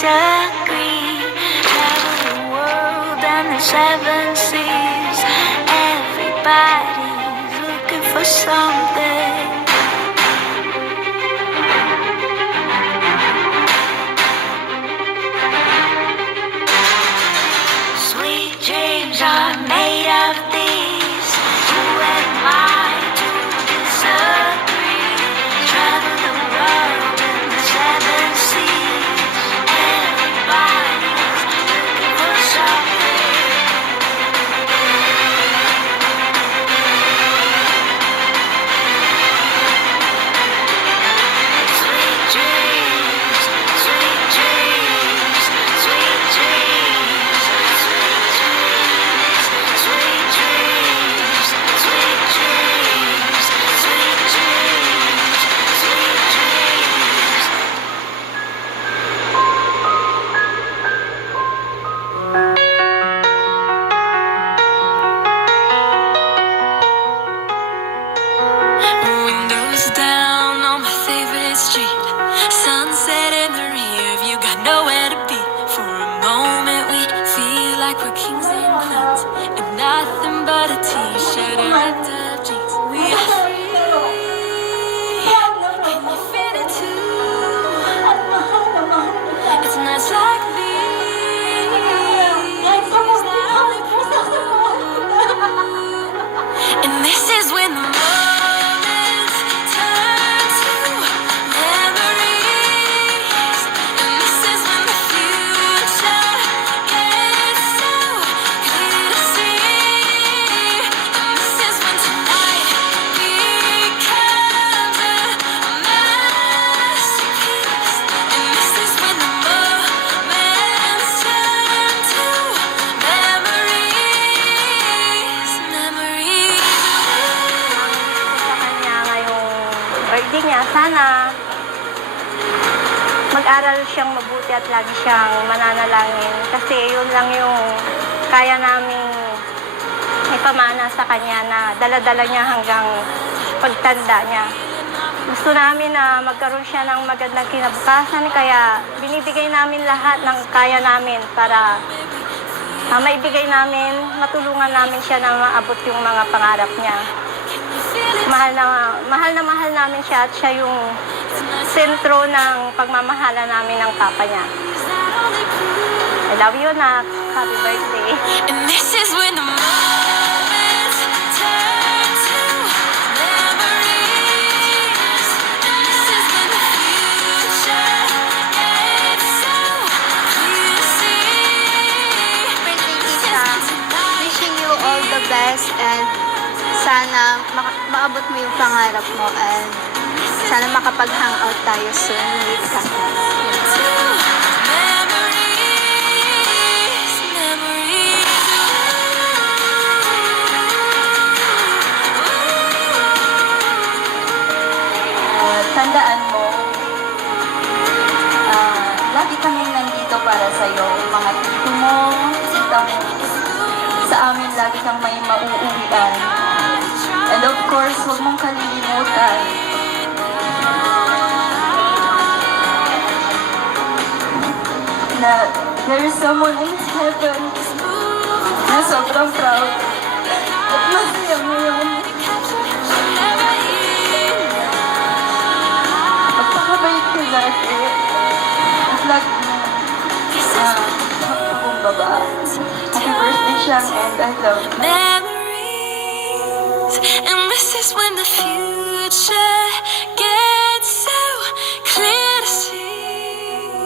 disagree. Travel the world and the seven seas. Everybody's looking for something. Sweet dreams are made of these. You and I do disagree. Travel the world and the seven seas. Everybody's looking for something. Sweet dreams, sweet dreams, sweet dreams, sweet dreams, sweet dreams, sweet dreams, sweet dreams, sweet dreams. Windows down on my favorite street. Sunset in the rear view, got nowhere to be. For a moment we feel like we're kings and queens in nothing but a t-shirt and ripped up jeans. We are free. Can you feel it too? It's nights like these that only prove. And this is when the moments turn to memories. And this is when the future gets so clear to see. And this is when tonight becomes a masterpiece. And this is when the moments turn to memories. Memories. Sa kanya ngayong birthday niya, sana mag-aral siyang mabuti at lagi siyang mananalangin. Kasi yun lang yung kaya naming ipamana sa kanya na dala-dala niya hanggang pagtanda niya. Gusto namin na magkaroon siya ng magandang kinabukasan, kaya binibigay namin lahat ng kaya namin para maibigay namin, matulungan namin siya na maabot yung mga pangarap niya. Mahal na mahal namin siya at siya yung sentro ng pagmamahala namin ng papa niya. I love you, Nak. Happy birthday. And this is when the moments turn to memories. And this is when the future gets so clear to see. Birthday, Tita. Wishing you all the best and sana maabot mo yung pangarap mo and sana makapag-hangout tayo soon with Katniss. Memories, memories. Tandaan mo, lagi kaming nandito para sa'yo. Mga tito mo, tita mo. Sa amin, lagi kang may mauuwian. And of course, huwag mong kalilimutan na there is someone in heaven na sobrang proud at masaya mo yun. Magpakabait ka lagi at lagi magpakumbaba. Happy birthday, Siyang, and I love you. Memories, and this is when the future gets so clear to see.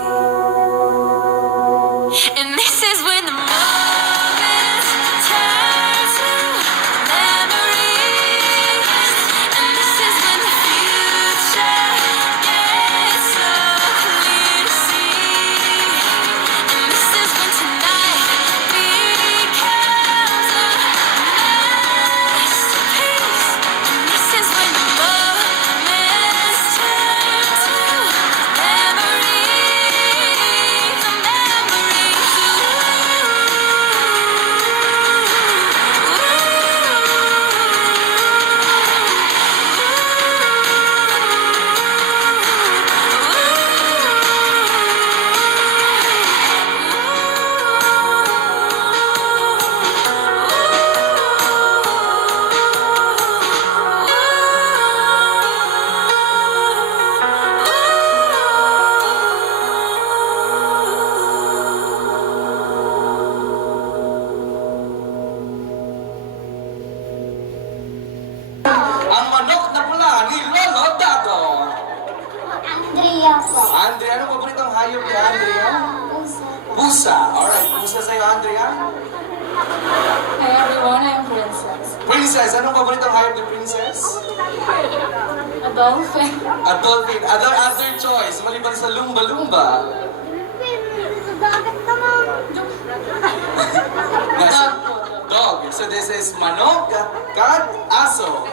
And this is when the moments turn to memories. And this is when the future gets so clear to see. And this is when tonight becomes a masterpiece. And this is when the moments hayop ni Andrea? Pusa. Alright, pusa sa'yo, Andrea. Hi everyone, I'm Princess. Princess, anong paboritong hayop ni Princess? A dolphin. A dolphin. Other choice, maliban sa lumba-lumba. Nasa, dog. So this is manok, cat, aso.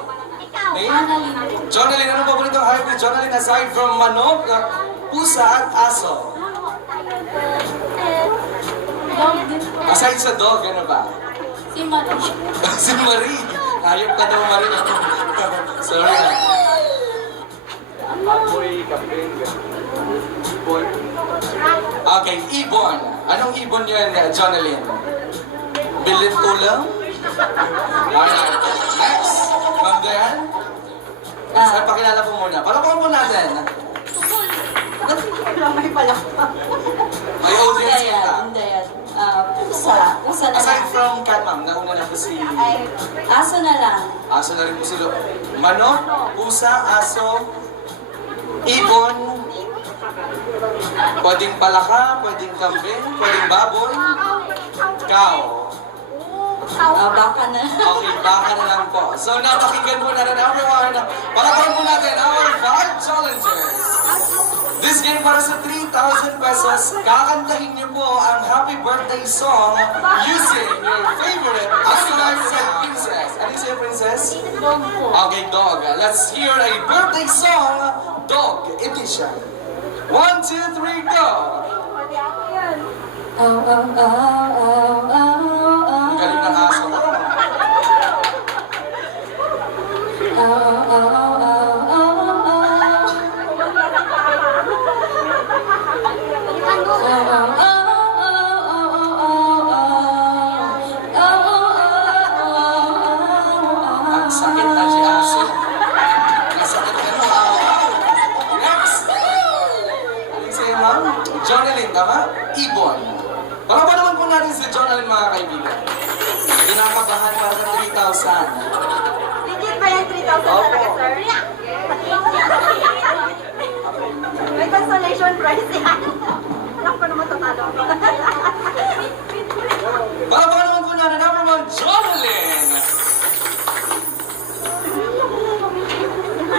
Name? Jonalyn, anong paboritong hayop ni Jonalyn aside from manok, pusa at aso? Dog din po. Aside sa dog, ano ba? Si Marie. Si Marie. Hayop ka daw, Marie. Sorry na. Okay, ibon. Anong ibon yun, Jonalyn? Bilit ulam? Alright. Next. Ma'am Dayan? Saan pakilala po muna? Palakpan po natin. May audience kita. Hindi yan. Pusa. Pusa na lang. Aside from cat, ma'am, nauna na po si... Ay, aso na lang. Aso na rin po sila. Manok, pusa, aso, ibon, pwedeng palaka, pwedeng kambing, pwedeng baboy, cow. Baka na. Okay, baka na lang po. So napakinggan po na rin everyone. Palakpan po natin our 5 challengers. This game para sa 3,000 pesos, kakantahin niyo po ang happy birthday song using your favorite animal princess. Ano yung sa'yo, princess? Dog po. Okay, dog. Let's hear a birthday song, Dog Edition. 1, 2, 3, go! Oh, oh, oh, oh, oh, Ang galing ng aso ko. oh, oh, oh, oh, oh. Ang sakit na si aso. Nasakit ka mo. Next! Aling sa'yo, ma'am? Jonalyn, tama? Ibon. Para ba naman po natin si Jonalyn, mga kaibigan? Kinakabahan para sa 3,000. Legit ba yan 3,000 talaga, sir? May consolation prize yan. Alam ko naman tatalo. Para ba naman po natin, number 1, Jonalyn!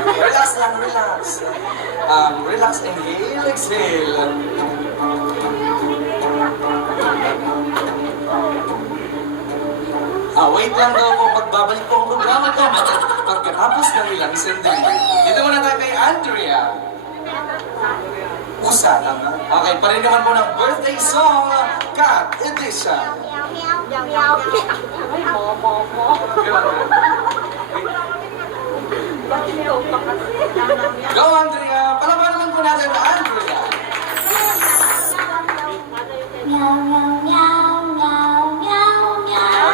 Relax lang, relax. Relax, inhale, exhale. Wait lang daw po, pagbabalik po ang programa ko. Pagkatapos ng ilang sandali. Dito muna tayo kay Andrea. Pusa, tama? Okay, pa rin naman po ng birthday song, Cat Edition. Meow, meow, meow. Go, Andrea! Palaban naman po natin na Andrea. Meow, meow, meow, meow, meow, meow.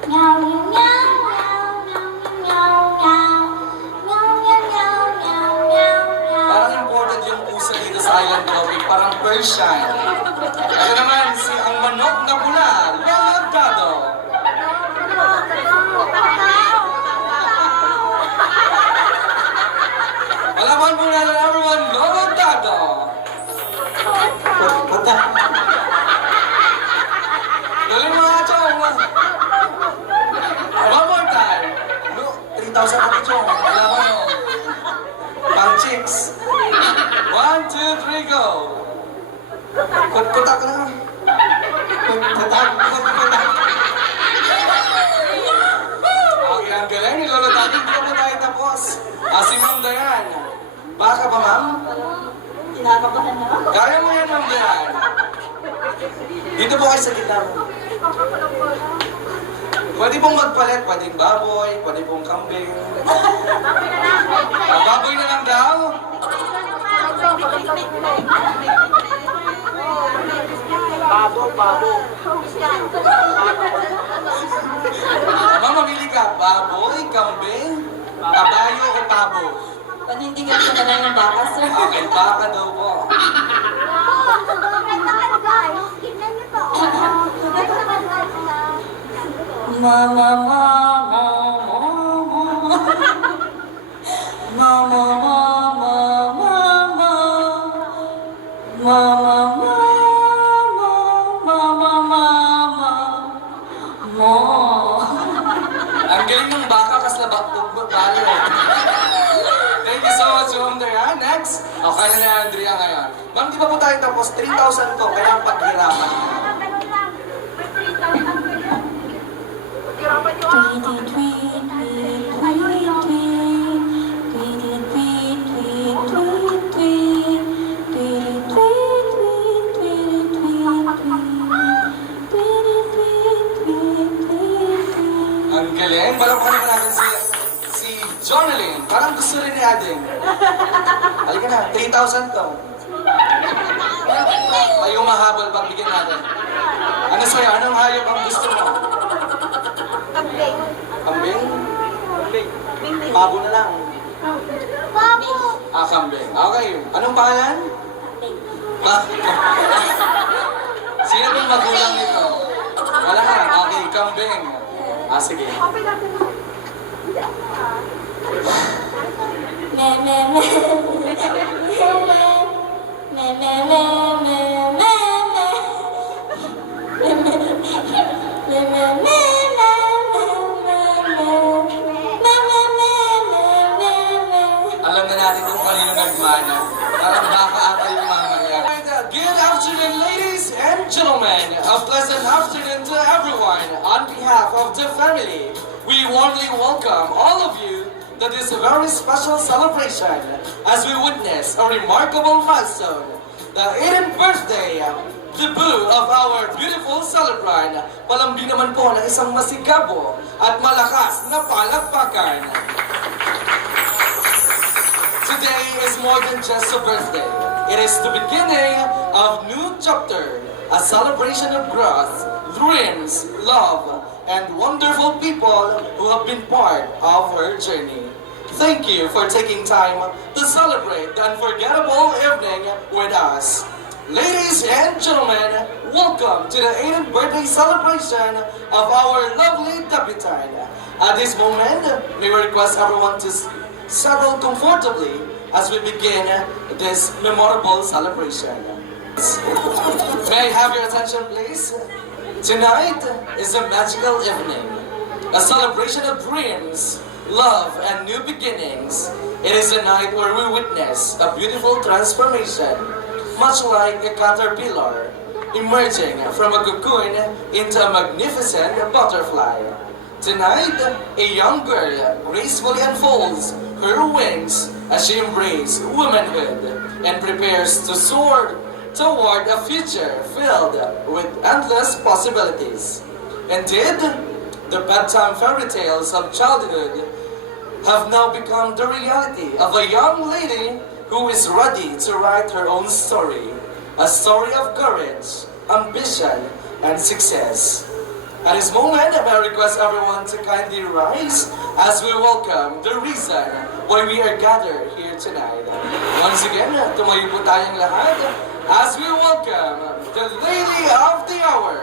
Ang galing. Parang important yung pusa dito sa Island Topic, parang Persian. Ito naman, si ang manok na pula, Lolotado. Palaban po natin everyone, Lolotado. Punta. Galing mga chong. One more time. No, 3,000 ate chong. Kailangan mo. Pang chicks. 1, 2, 3, go. Kutak na. Kutak. Okay, ang galing. Nilolotado. Hindi pa po tayo tapos. Si Ma'am Dayan. Baka ba, ma'am? Kinakabahan na. Kaya mo yan, Ma'am Dayan. Dito po kayo sa gitna mo. Pwede pong magpalit, pwedeng baboy, pwede pong kambing. Baboy na lang daw? Babo. Mamili ka, baboy, kambing, kabayo o pabo? Panindigan ko na lang yung baka, sir. Okay, baka daw po. Mama, mama, mama. Mama, mama. next? O, kaya ni Andrea ngayon. Ma'am, di ba po tayo tapos? 3,000 to, kaya paghirapan. Ang galing. Palakpakan naman natin si Jonalyn. Parang gusto rin ni Ading. Halika na, 3,000 to. Ay, yung mahabol, pagbigyan natin. Ano sa'yo? Anong hayop ang gusto mo? Kambing. Kambing? Babo na lang. Babo! Ah, kambing. Okay. Anong pangalan? Ah. Sino bang magulang nito? Wala ka. Okay, kambing. Ah, sige. Alam na natin kung kanino nagmana. Parang baka ata yung mga yan. Good afternoon, ladies and gentlemen. A pleasant afternoon to everyone. On behalf of the family, we warmly welcome all of you to this very special celebration as we witness a remarkable milestone, the 18th birthday debut of our beautiful celebrant. Palambing naman po ng isang masigabo at malakas na palakpakan. Today is more than just a birthday. It is the beginning of new chapter, a celebration of growth, dreams, love, and wonderful people who have been part of her journey. Thank you for taking time to celebrate the unforgettable evening with us. Ladies and gentlemen, welcome to the 18th birthday celebration of our lovely debutante. At this moment, may we request everyone to settle comfortably as we begin this memorable celebration. May I have your attention, please? Tonight is a magical evening, a celebration of dreams, love, and new beginnings. It is a night where we witness a beautiful transformation, much like a caterpillar emerging from a cocoon into a magnificent butterfly. Tonight, a young girl gracefully unfolds her wings as she embraces womanhood and prepares to soar toward a future filled with endless possibilities. Indeed, the bedtime fairy tales of childhood have now become the reality of a young lady who is ready to write her own story, a story of courage, ambition, and success. At this moment, I request everyone to kindly rise as we welcome the reason why we are gathered here tonight. Once again, tumayo po tayong lahat as we welcome the Lady of the Hour.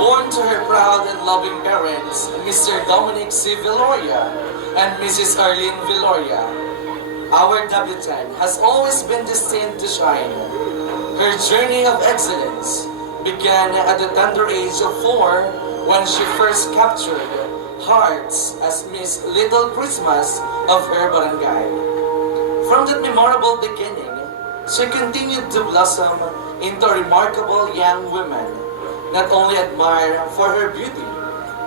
Born to her proud and loving parents, Mr. Dominic C. Viloria and Mrs. Arlene Viloria, our debutante has always been destined to shine. Her journey of excellence began at the tender age of 4 when she first captured hearts as Miss Little Christmas of her barangay. From that memorable beginning, she continued to blossom into a remarkable young woman, not only admired for her beauty,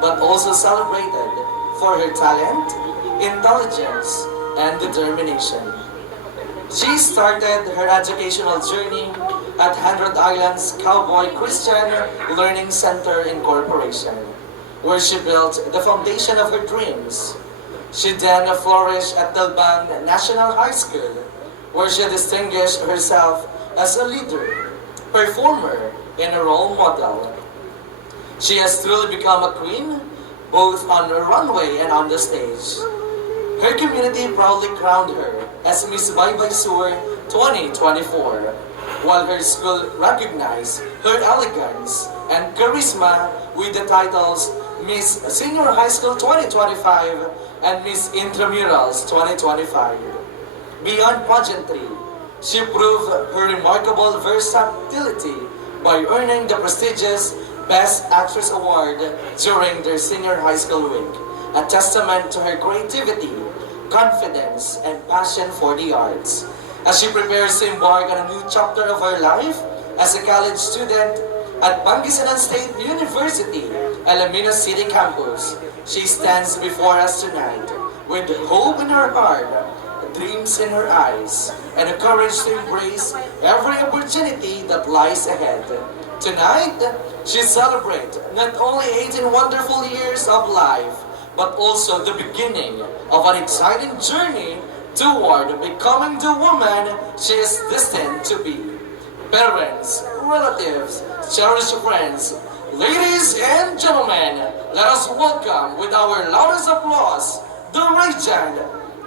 but also celebrated for her talent, intelligence, and determination. She started her educational journey at Hundred Islands Cowboy Christian Learning Center Incorporation, where she built the foundation of her dreams. She then flourished at Talbang National High School, where she distinguished herself as a leader, performer, and a role model. She has truly become a queen, both on the runway and on the stage. Her community proudly crowned her as Miss Baybay Sur 2024, while her school recognized her elegance and charisma with the titles Miss Senior High School 2025 and Miss Intramurals 2025. Beyond pageantry, she proved her remarkable versatility by earning the prestigious Best Actress Award during their Senior High School week, a testament to her creativity, confidence, and passion for the arts. As she prepares to embark on a new chapter of her life as a college student at Pangasinan State University, Alameda City Campus, she stands before us tonight with hope in her heart, dreams in her eyes, and the courage to embrace every opportunity that lies ahead. Tonight, she celebrates not only 18 wonderful years of life, but also the beginning of an exciting journey toward becoming the woman she is destined to be. Parents, relatives, cherished friends, ladies and gentlemen, let us welcome with our loudest applause the radiant,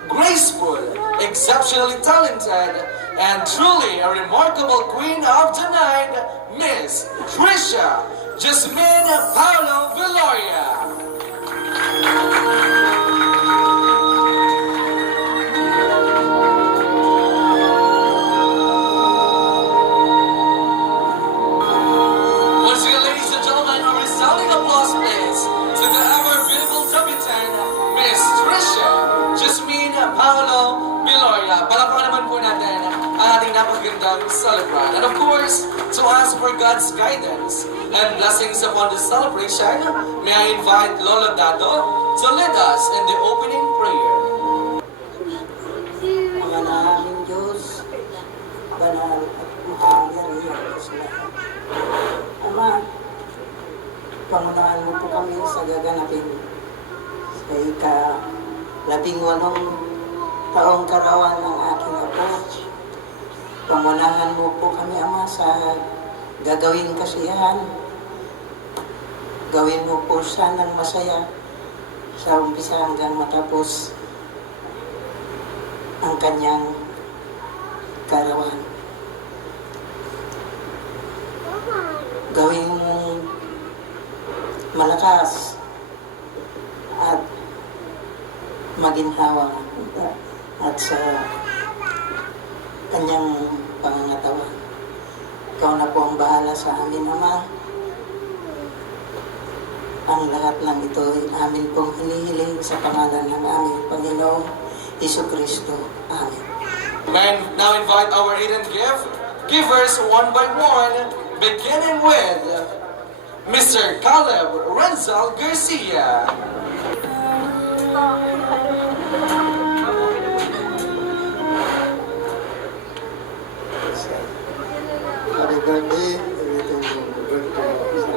graceful, exceptionally talented, and truly a remarkable queen of the night, Miss Trisha Jasmine Paulo Villoria. Once again, ladies and gentlemen, a resounding applause, please, to the ever-beautiful debutante, Miss Trisha Jasmine Paulo Villoria. Palakpakan naman po natin ang ating napakagandang celebrant. And of course, to ask for God's guidance and blessings upon this celebration, may I invite Lolo Dado to lead us in the opening prayer. Manalangin Diyos, banal at makapangyarihan sa lahat. Ama, pangunahan mo po kami sa gaganapin sa ika-18 taong karawan ng aking apo. Pangunahan mo po kami, Ama, sa gagawin kasiyahan. Gawin mo po siya ng masaya sa umpisa hanggang matapos ang kanyang karawan. Gawing malakas at maginhawa at sa kanyang pangangatawan. Ikaw na po ang bahala sa amin, Ama. Ang lahat ng ito ay amin pong hinihiling sa pangalan ng aming Panginoong Jesucristo. Amen. May I now invite our hidden givers one by one, beginning with Mr. Caleb Renzel Garcia. Happy birthday, everything good po sa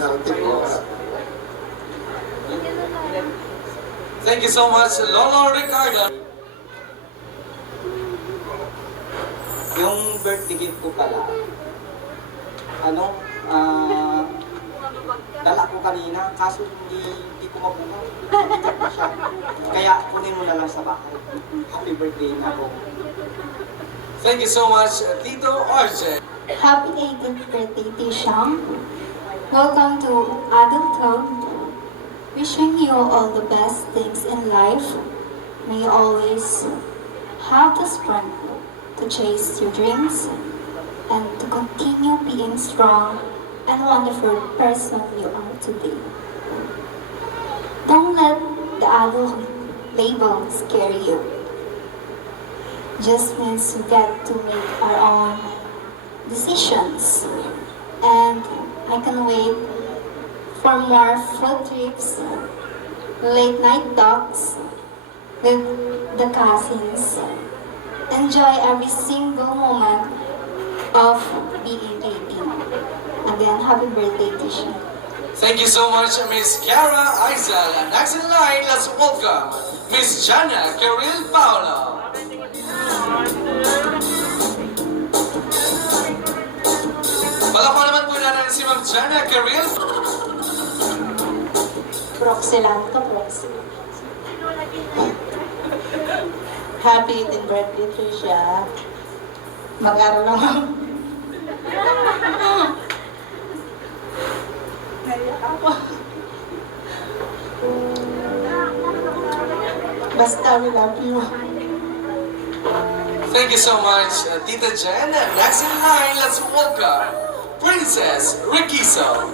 natin po. Thank you so much, Lolo Ricardo. Yung birthday gift ko pala, dala ko kanina, kaso hindi ko mabuha. Hindi ko siya. Kaya kunin mo na lang sa bahay. Happy birthday na po. Thank you so much, Tito RJ. Happy 18th birthday, Tisham. Welcome to adulthood. Wishing you all the best things in life. May you always have the strength to chase your dreams and to continue being strong and wonderful person you are today. Don't let the adulthood label scare you. Just means we get to make our own decisions. And I can wait for more food trips, late night talks with the cousins. Enjoy every single moment of being 18. Again, happy birthday, Tisha. Thank you so much, Miss Kiara Aizal. And next in line, let's welcome Miss Jana Caril Paolo. Palakpakan naman po natin si Ma'am Jana Caril. Proxy lang to, proxy. Happy 18th birthday, Trisha. Mag-aral lang ako. Basta we love you. Thank you so much, Tita Jen. And next in line, let's welcome Princess Riquizo.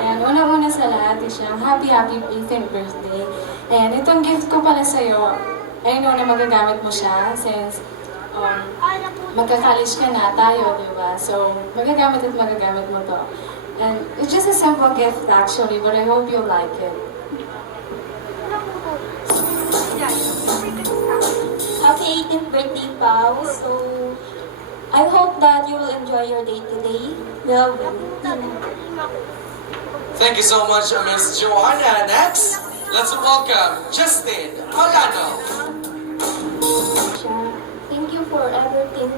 Ayan, una-una sa sa lahat, Isang happy 18th birthday. And itong gift ko pala sa'yo, I know na magagamit mo siya since magka-college ka na tayo, di ba? So, magagamit mo to. And it's just a simple gift actually, but I hope you like it. Happy 18th birthday, Pao. So, I hope that you will enjoy your day today. Well, Thank you so much, Miss Joanna. Next, let's welcome Justin Alano. thank you for everything.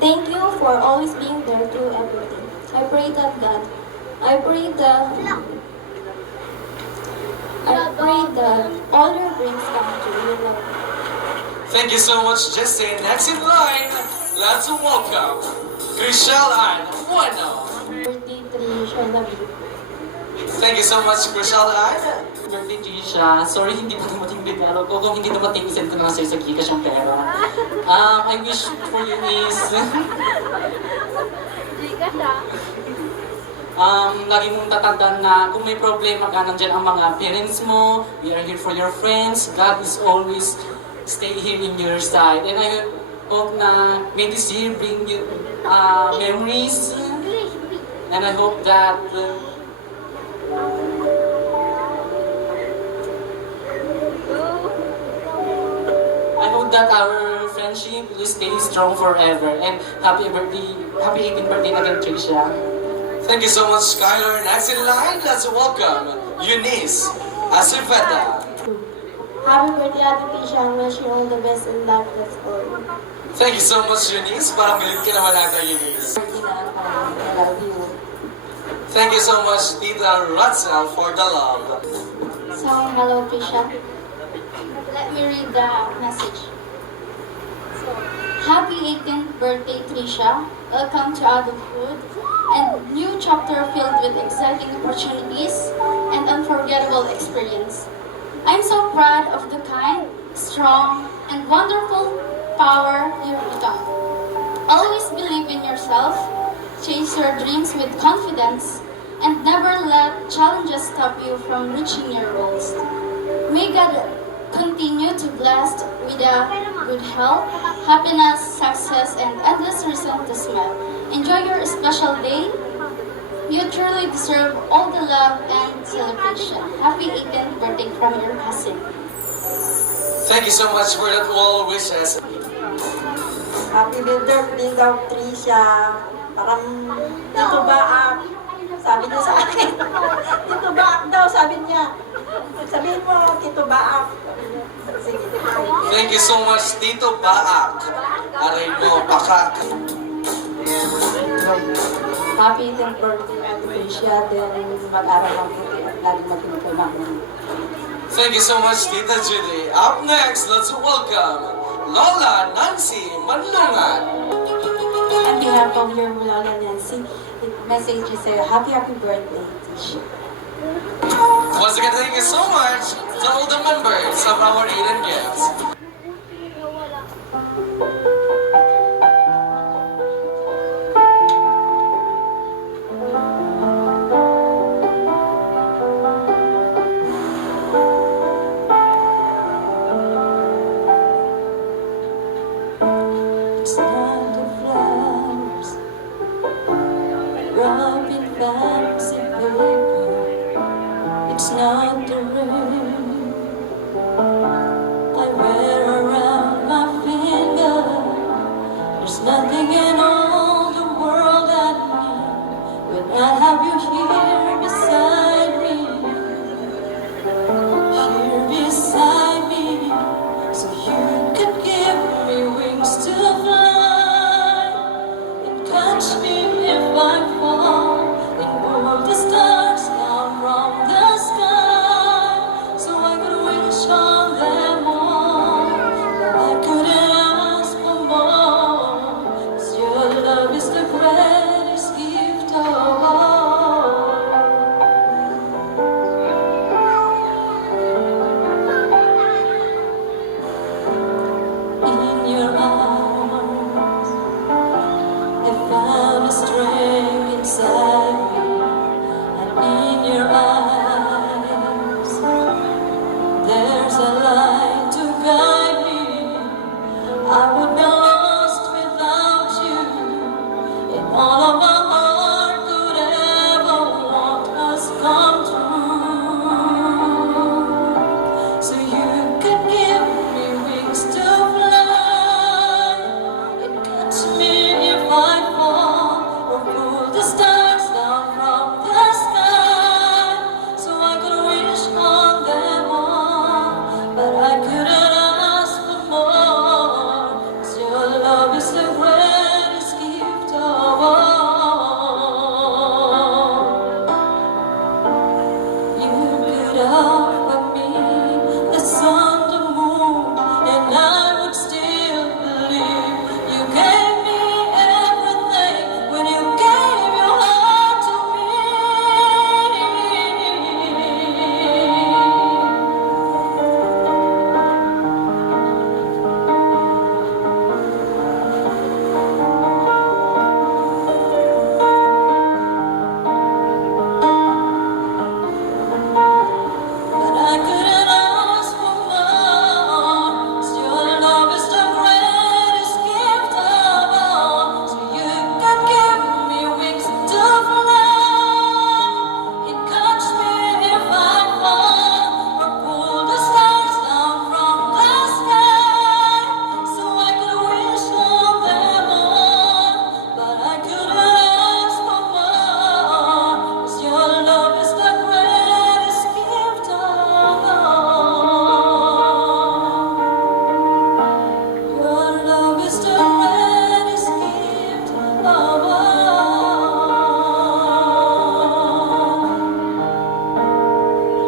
Thank you for always being there through everything. I pray that all your dreams come true. You love me. Thank you so much, Justin. Next in line, let's welcome Chriselle Ann Bueno. Birthday, Trisha, love you. Thank you so much, Chriselle Ann. Birthday Trisha, sorry hindi pa dumating regalo ko. Kung hindi dumating, isend ko na lang sa'yo sa Gcash ang pera. I wish for you is... lagi mong tatandaan na kung may problema ka, nandyan ang mga parents mo, we are here for your friends, God is always stay here in your side. And I hope na may this year bring you memories. And I hope that our friendship will stay strong forever. And happy 18th birthday again, Trisha. Thank you so much, Skylar. Next in line, let's welcome Eunice Aceveda. Happy birthday, Ate Trisha. I wish you all the best in life. That's all. Thank you so much, Eunice. Parang galit ka naman natin, Eunice. I love you. Thank you so much, Tita Ratzel, for the love. So, hello, Trisha. Let me read the message. So, happy 18th birthday, Trisha. Welcome to adulthood and new chapter filled with exciting opportunities and unforgettable experience. I'm so proud of the kind, strong, and wonderful power you've become. Always believe in yourself, chase your dreams with confidence, and never let challenges stop you from reaching your goals. May God continue to bless with good health, happiness, success, and endless reason to smile. Enjoy your special day. You truly deserve all the love and celebration. Happy 18th birthday from your cousin. Thank you so much for that well wishes. Happy birthday daw, Trisha. Parang Tito Baak. Sabi niya sa akin. Tito Baak daw, sabi niya. Sabihin mo, Tito Baak. Sige. Thank you so much, Tito Baak. Aray mo, pakak. Happy 10th birthday, Ate Trisha. Then mag-aral lang po at lagi maging namin. Thank you so much, Tita Judy. Up next, let's welcome Lola Nancy Manlungan. On behalf of your Lola Nancy, it messages say, happy birthday, Tisha. Once again, thank you so much to all the members of our Eden Gifts. It's not the flowers, rubbed in fancy paper. It's not the ring I wear around my finger. There's nothing in all the world I need when I have you here beside me. Here beside me, so you could give me wings to fly and catch me if I fall and move the stars down from the sky, so I could wish on up for me, the sun, the moon, and I would still believe you gave me everything when you gave your heart to me. But I couldn't ask for more. 'Cause your love is the greatest gift of all. So you can give me wings to fly and catch me if I fall, or pull the stars down from the sky, so I could wish on them all. But I couldn't ask for more. 'Cause your love is the greatest gift of all. Your love is the greatest gift of all.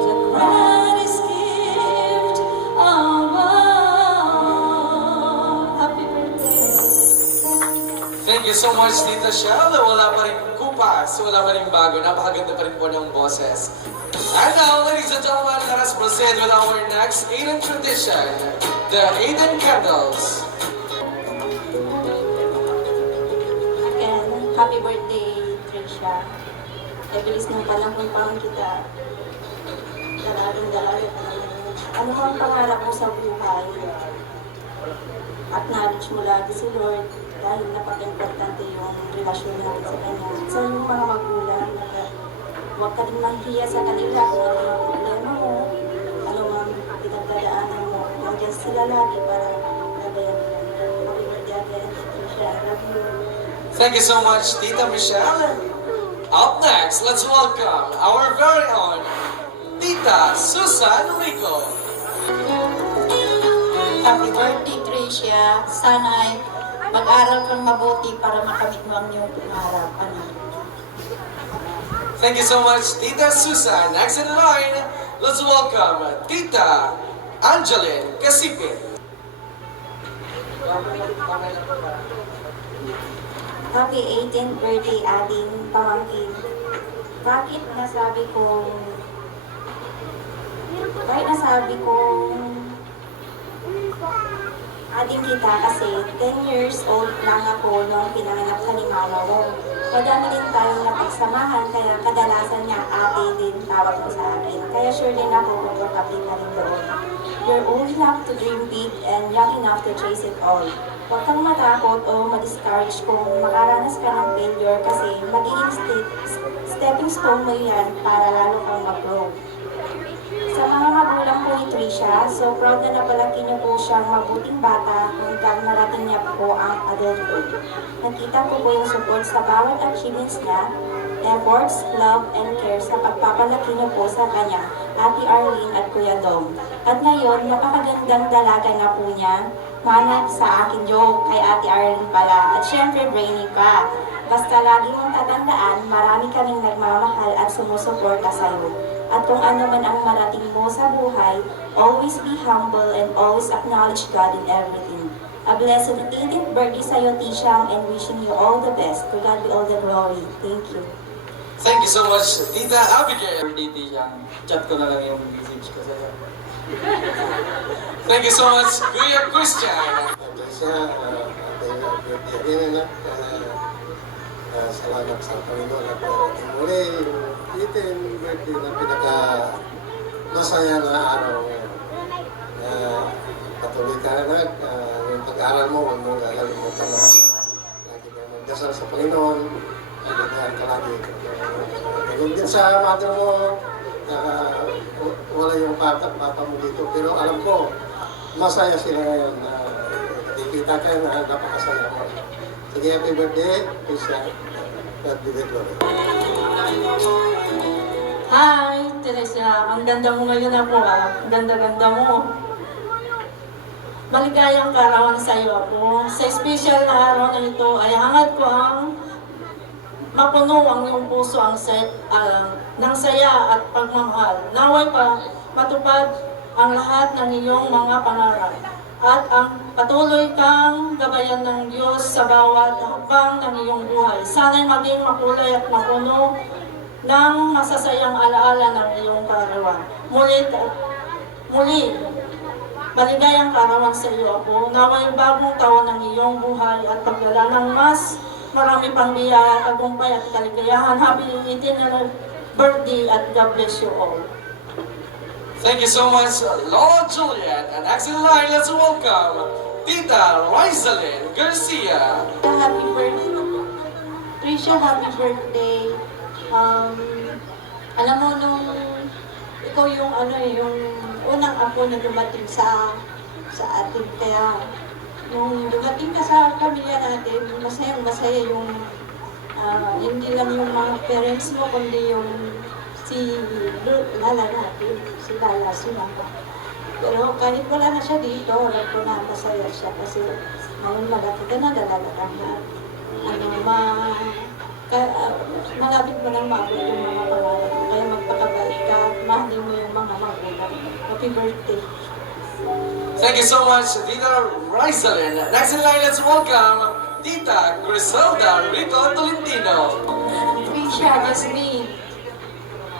The greatest gift of all. Happy birthday. Thank you so much, Tita Shell. Wala pa rin kupas, wala pa rin bago. Napakaganda pa rin po ng boses. And now, ladies and gentlemen, let us proceed with our next Aiden tradition, the Aiden Candles. Again, happy birthday, Trisha. Ebilis ng panahon pa kita. Dalagang-dalaga pa naman. Ano ang pangarap mo sa buhay? Acknowledge mo lagi si Lord dahil napaka-importante yung relasyon natin sa Kanya. Sa inyong mga magulang, huwag ka din mahihiya sa kanila kung ano ang problema mo, ano ang pinagdadaanan mo. Nandiyan sila lagi para gabayan ka. Happy birthday again, Trisha. I love you. Thank you so much, Tita Michelle. Up next, let's welcome our very own Tita Susan Rico. Happy birthday, Tricia. Sana'y mag-aral kang mabuti para makamit mo ang iyong pangarap, anak. Thank you so much, Tita Susan. Next in the line, let's welcome Tita Angeline Casipin. Happy 18th birthday, ating pamangkin. Bakit nasabi kong ating kita kasi 10 years old lang ako nung pinanganak ka ni mama mo. Madami din tayong napagsamahan kaya kadalasan niya ate din tawag mo sa akin. Kaya sure din ako komportable ka rin doon. You're old enough to dream big and young enough to chase it all. Huwag kang matakot o ma-discourage kung makaranas ka ng failure kasi magiging stepping stone mo yan para lalo kang mag-grow. Sa mga magulang po ni Trisha, so proud na napalaki niyo po siyang mabuting bata hanggang narating niya po ang adulthood. Nakita ko po yung support sa bawat achievements niya, efforts, love, and care sa pagpapalaki niyo po sa kanya, Ate Arlene at Kuya Dom. At ngayon, napakagandang dalaga na po niya, mana sa akin joke kay Ate Arlene pala. At syempre, brainy pa. Basta lagi mong tatandaan, marami kaming nagmamahal at sumusuporta sa'yo. At kung ano man ang marating mo sa buhay, always be humble and always acknowledge God in everything. A blessed 18th birthday sa'yo, Tishang, and wishing you all the best. To God be all the glory. Thank you. Thank you so much, Tita Abigail. Birthday, Tishang. Chat ko na lang yung message ko sa'yo. Thank you so much, Kuya Christian. Sa birthday na salamat sa Panginoon at ating muli yung 18th birthday na pinaka masaya na araw ngayon. Patuloy ka na yung pag-aaral mo, huwag mong gagalimutan na lagi kang magdasal sa Panginoon, aligahan ka lagi. Ganun din sa mother mo, wala yung papa mo dito, pero alam ko, masaya sila ngayon na nakikita ka na napakasaya mo. Sige, happy birthday, Trisha. God be the glory. Hi, Teresa. Ang ganda mo ngayon ako, Ang ganda-ganda mo. Maligayang karawan sa iyo ako. Sa special na araw na ito ay hangad ko ang mapuno ang iyong puso ng saya at pagmamahal. Naway pa matupad ang lahat ng iyong mga pangarap at ang patuloy kang gabayan ng Diyos sa bawat hakbang ng iyong buhay. Sana'y maging makulay at mapuno ng masasayang alaala ng iyong karawan. Muli, maligayang karawan sa iyo, Apo. Naway bagong taon ng iyong buhay at pagdala ng mas marami pang biyaya, tagumpay at kaligayahan. Happy 18th birthday at God bless you all. Thank you so much, Lord Juliet. And next in line, let's welcome Tita Rizalyn Garcia. Happy birthday. Trisha, happy birthday. Alam mo, nung ikaw yung yung unang apo na dumating sa atin. Kaya, nung dumating ka sa pamilya natin, masaya yung hindi lang yung mga parents mo, kundi yung si Lala natin, si Lala, si Mama. Pero kahit wala na siya dito, alam ko na masaya siya kasi ngayon malaki ka na, dalaga ka na. Malapit mo nang maabot yung mga pangarap mo. Kaya magpakabait ka at mahalin mo yung mga magulang. Happy birthday. Thank you so much, Tita Rizalyn. Next in line, let's welcome Tita Griselda Rico Tolentino.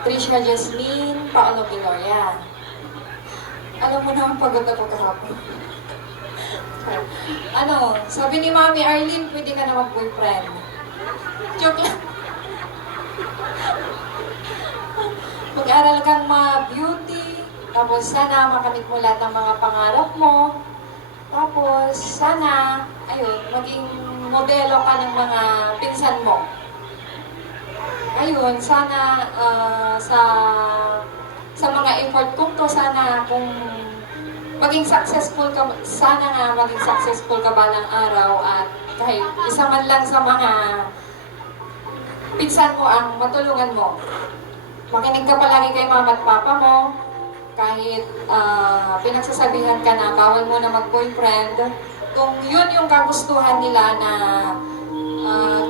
Trisha Jasmine, Paolo Gloria. Alam mo naman pagod ako kahapon. Sabi ni Mami Arlene, pwede ka na mag-boyfriend. Joke lang. Mag-aral kang ma-beauty, tapos sana makamit mo lahat ng mga pangarap mo. Tapos sana, maging modelo ka ng mga pinsan mo. Ayun, sana sa mga effort kong to, sana kung maging successful ka, sana nga maging successful ka balang araw at kahit isa man lang sa mga pinsan mo ang matulungan mo. Makinig ka palagi kay mama at papa mo, kahit pinagsasabihan ka na bawal mo na mag-boyfriend, kung yun yung kagustuhan nila na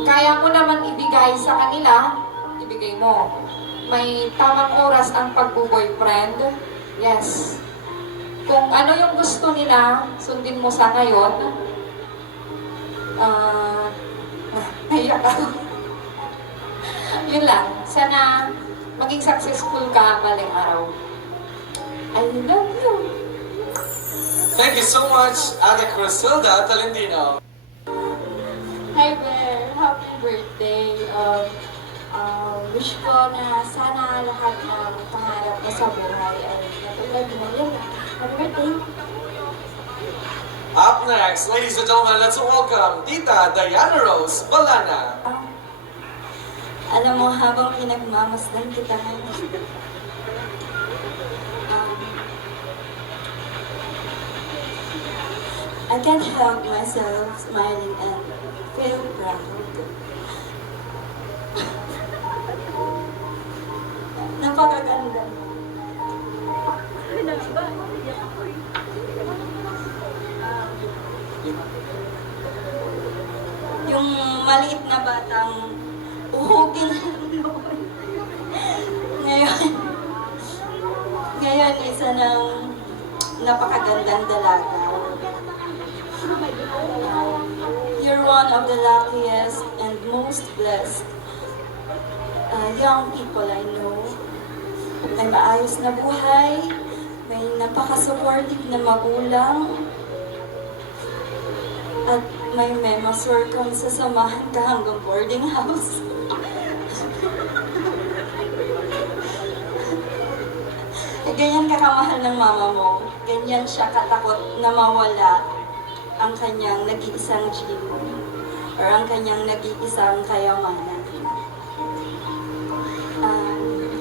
kaya mo naman ibigay sa kanila, ibigay mo. May tamang oras ang pagbo-boyfriend. Yes. Kung ano yung gusto nila, sundin mo sa ngayon. Naiyak ako. Yun lang. Sana maging successful ka balang araw. I love you. Thank you so much, Ate Griselda Tolentino. Hi Bear, happy birthday. Wish ko na sana lahat ng pangarap mo sa buhay ay natulad mo yun. Happy birthday. Up next, ladies and gentlemen, let's welcome Tita Diana Rose Balana. Alam mo, habang pinagmamasdan kita ngayon, I can't help myself smiling and feel proud. Napakaganda. Yung maliit na batang uhugin ngayon isa ng napakagandang dalaga. You're one of the luckiest and most blessed young people I know. May maayos na buhay, may napaka-supportive na magulang, at may memaswerte kang sasamahan ka hanggang boarding house. Ganyan ka kamahal ng mama mo, ganyan siya katakot na mawala ang kanyang nag-iisang dream or ang kanyang nag-iisang kayamanan.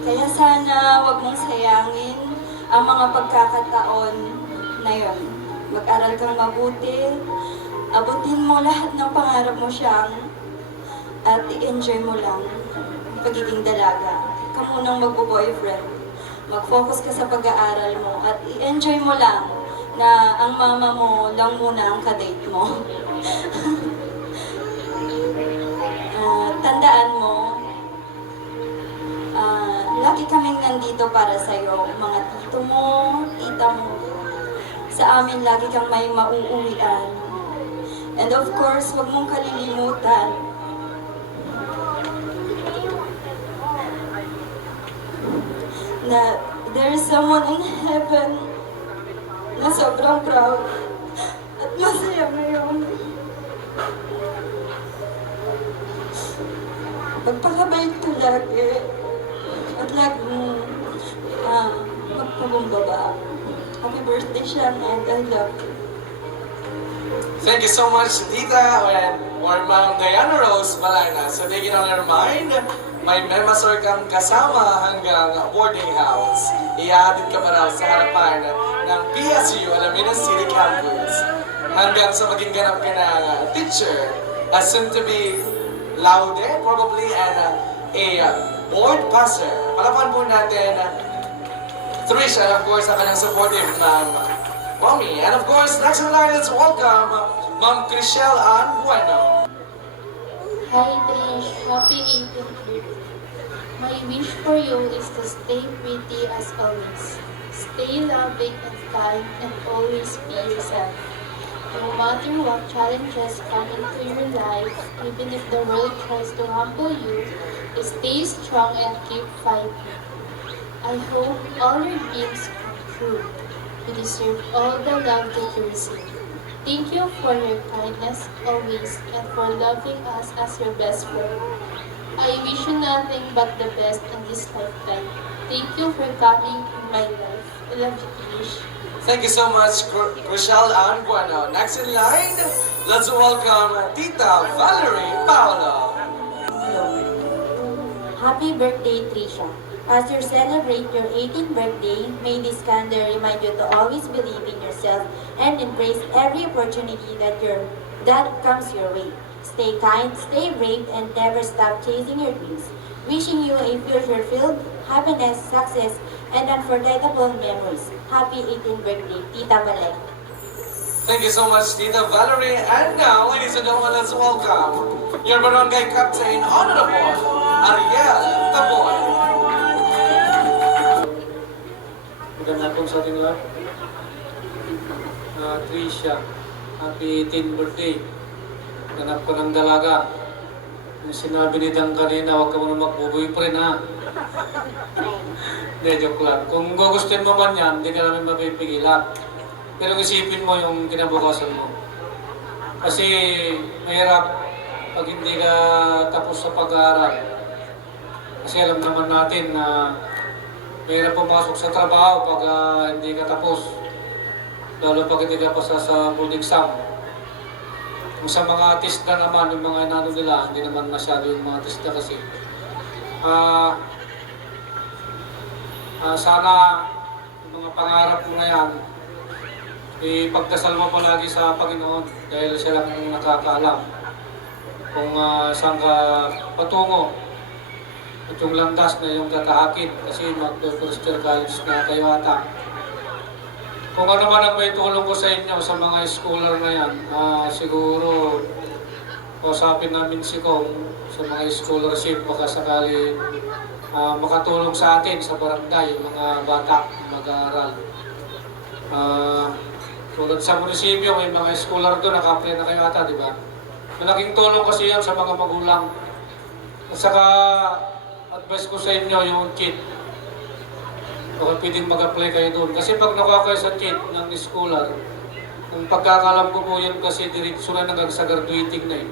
Kaya sana wag mong sayangin ang mga pagkakataon na yon. Mag-aral kang mabuti, abutin mo lahat ng pangarap mo siyang, at i-enjoy mo lang ang pagiging dalaga. Ka munang magbo-boyfriend. Mag-focus ka sa pag-aaral mo at i-enjoy mo lang na ang mama mo lang muna ang kadate mo. Tandaan mo, nandito para sa'yo, mga tito mo, tita mo. Sa amin lagi kang may mauuwian. And of course, huwag mong kalilimutan na there is someone in heaven na sobrang proud at masaya ngayon. Magpakabait ka lagi at laging magpagumbaba. Happy birthday, Sean, and I love you. Thank you so much, Tita, or Ma'am Diana Rose Malana. So take it on your mind, may memasor kang kasama hanggang boarding house. Ihahatid ka pa raw sa harapan ng PSU Alaminos City Campus hanggang sa maging ganap ka ng teacher, as soon to be laude, probably, and a board passer. Palapan po natin Trisha, and of course, ang kanyang supportive mommy. And of course, next in line, let's welcome Ma'am Chriselle Ann Bueno. Hi Trish, happy 18th birthday. My wish for you is to stay pretty as always. Stay loving and kind and always be yourself. No matter what challenges come into your life, even if the world tries to humble you, stay strong and keep fighting. I hope all your dreams come true. You deserve all the love that you receive. Thank you for your kindness always and for loving us as your best friend. I wish you nothing but the best in this lifetime. Thank you for coming in my life. I love you, Trish. Thank you so much, Chriselle Ann Bueno. Next in line, let's welcome Tita Valerie Paolo. Hello. Happy birthday, Trisha. As you celebrate your 18th birthday, may this calendar remind you to always believe in yourself and embrace every opportunity that comes your way. Stay kind, stay brave, and never stop chasing your dreams. Wishing you a future filled happiness, success, and unforgettable memories. Happy 18th birthday, Tita Valerie. Thank you so much, Tita Valerie. And now, ladies and gentlemen, let's welcome your barangay captain, Honorable Ariel Taboy. Magandang hapon sa ating lahat. Trisha, happy 18th birthday. Ganap ko ng dalaga. Yung sinabi ni Dan kanina, huwag ka muna mag-boyfriend ha. Hindi, joke lang. Kung gugustuhin mo man yan, hindi ka namin mapipigilan. Pero isipin mo yung kinabukasan mo. Kasi mahirap pag hindi ka tapos sa pag-aaral. Kasi alam naman natin na mahirap pumasok sa trabaho pag hindi ka tapos. Lalo pag hindi ka pasa sa board exam. Kung sa mga artista naman, yung mga inano nila, hindi naman masyado yung mga artista kasi. Sana yung mga pangarap mo na yan, ipagdasal mo palagi sa Panginoon dahil siya lang ang nakakaalam kung saan ka patungo. At yung landas na yung tatahakin kasi mag-Christian College na kayo ata. Kung ano man ang may tulong ko sa inyo sa mga scholar na yan, siguro kausapin namin si Kong sa mga scholarship baka sakali makatulong sa atin sa barangay, mga bata mag-aaral. Tulad sa munisipyo, may mga scholar doon, naka-apply na kayo ata, di ba? Malaking tulong kasi yan sa mga magulang. At saka, advice ko sa inyo yung kit. Baka pwedeng mag-apply kayo doon. Kasi pag nakuha kayo sa kit ng scholar, ang pagkakalam ko po yun kasi diretso na hanggang sa graduating na yun.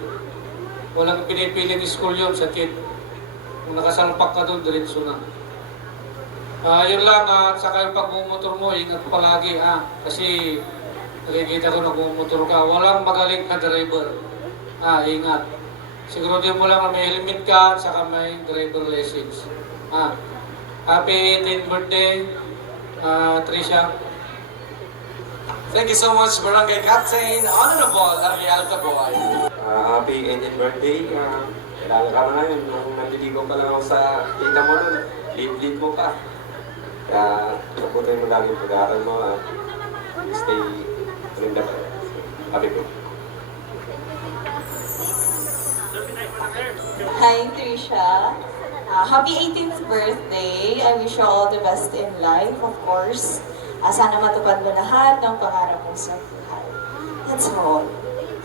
Walang pinipiling school yun sa kit. Kung nakasalpak ka doon, diretso na. Yun lang, at saka yung pagmumotor mo, ingat palagi kasi nakikita ko nagmumotor ka. Walang magaling na driver. Ingat. Siguro din mo lang na may helmet ka, at saka may driver license. Happy 18th birthday, Trisha. Thank you so much, Barangay Captain, Honorable Ariel Taboy. Happy 18th birthday. Kailangan ka na ngayon. Nung nandiligaw pa lang ako sa tita mo nun, lead mo pa. Kaya naputuin mo lagi yung pag-aaral mo at stay malinda pa. Happy birthday. Hi, Trisha. Happy 18th birthday. I wish you all the best in life, of course. Sana matupad mo lahat ng pangarap mo sa buhay. That's all.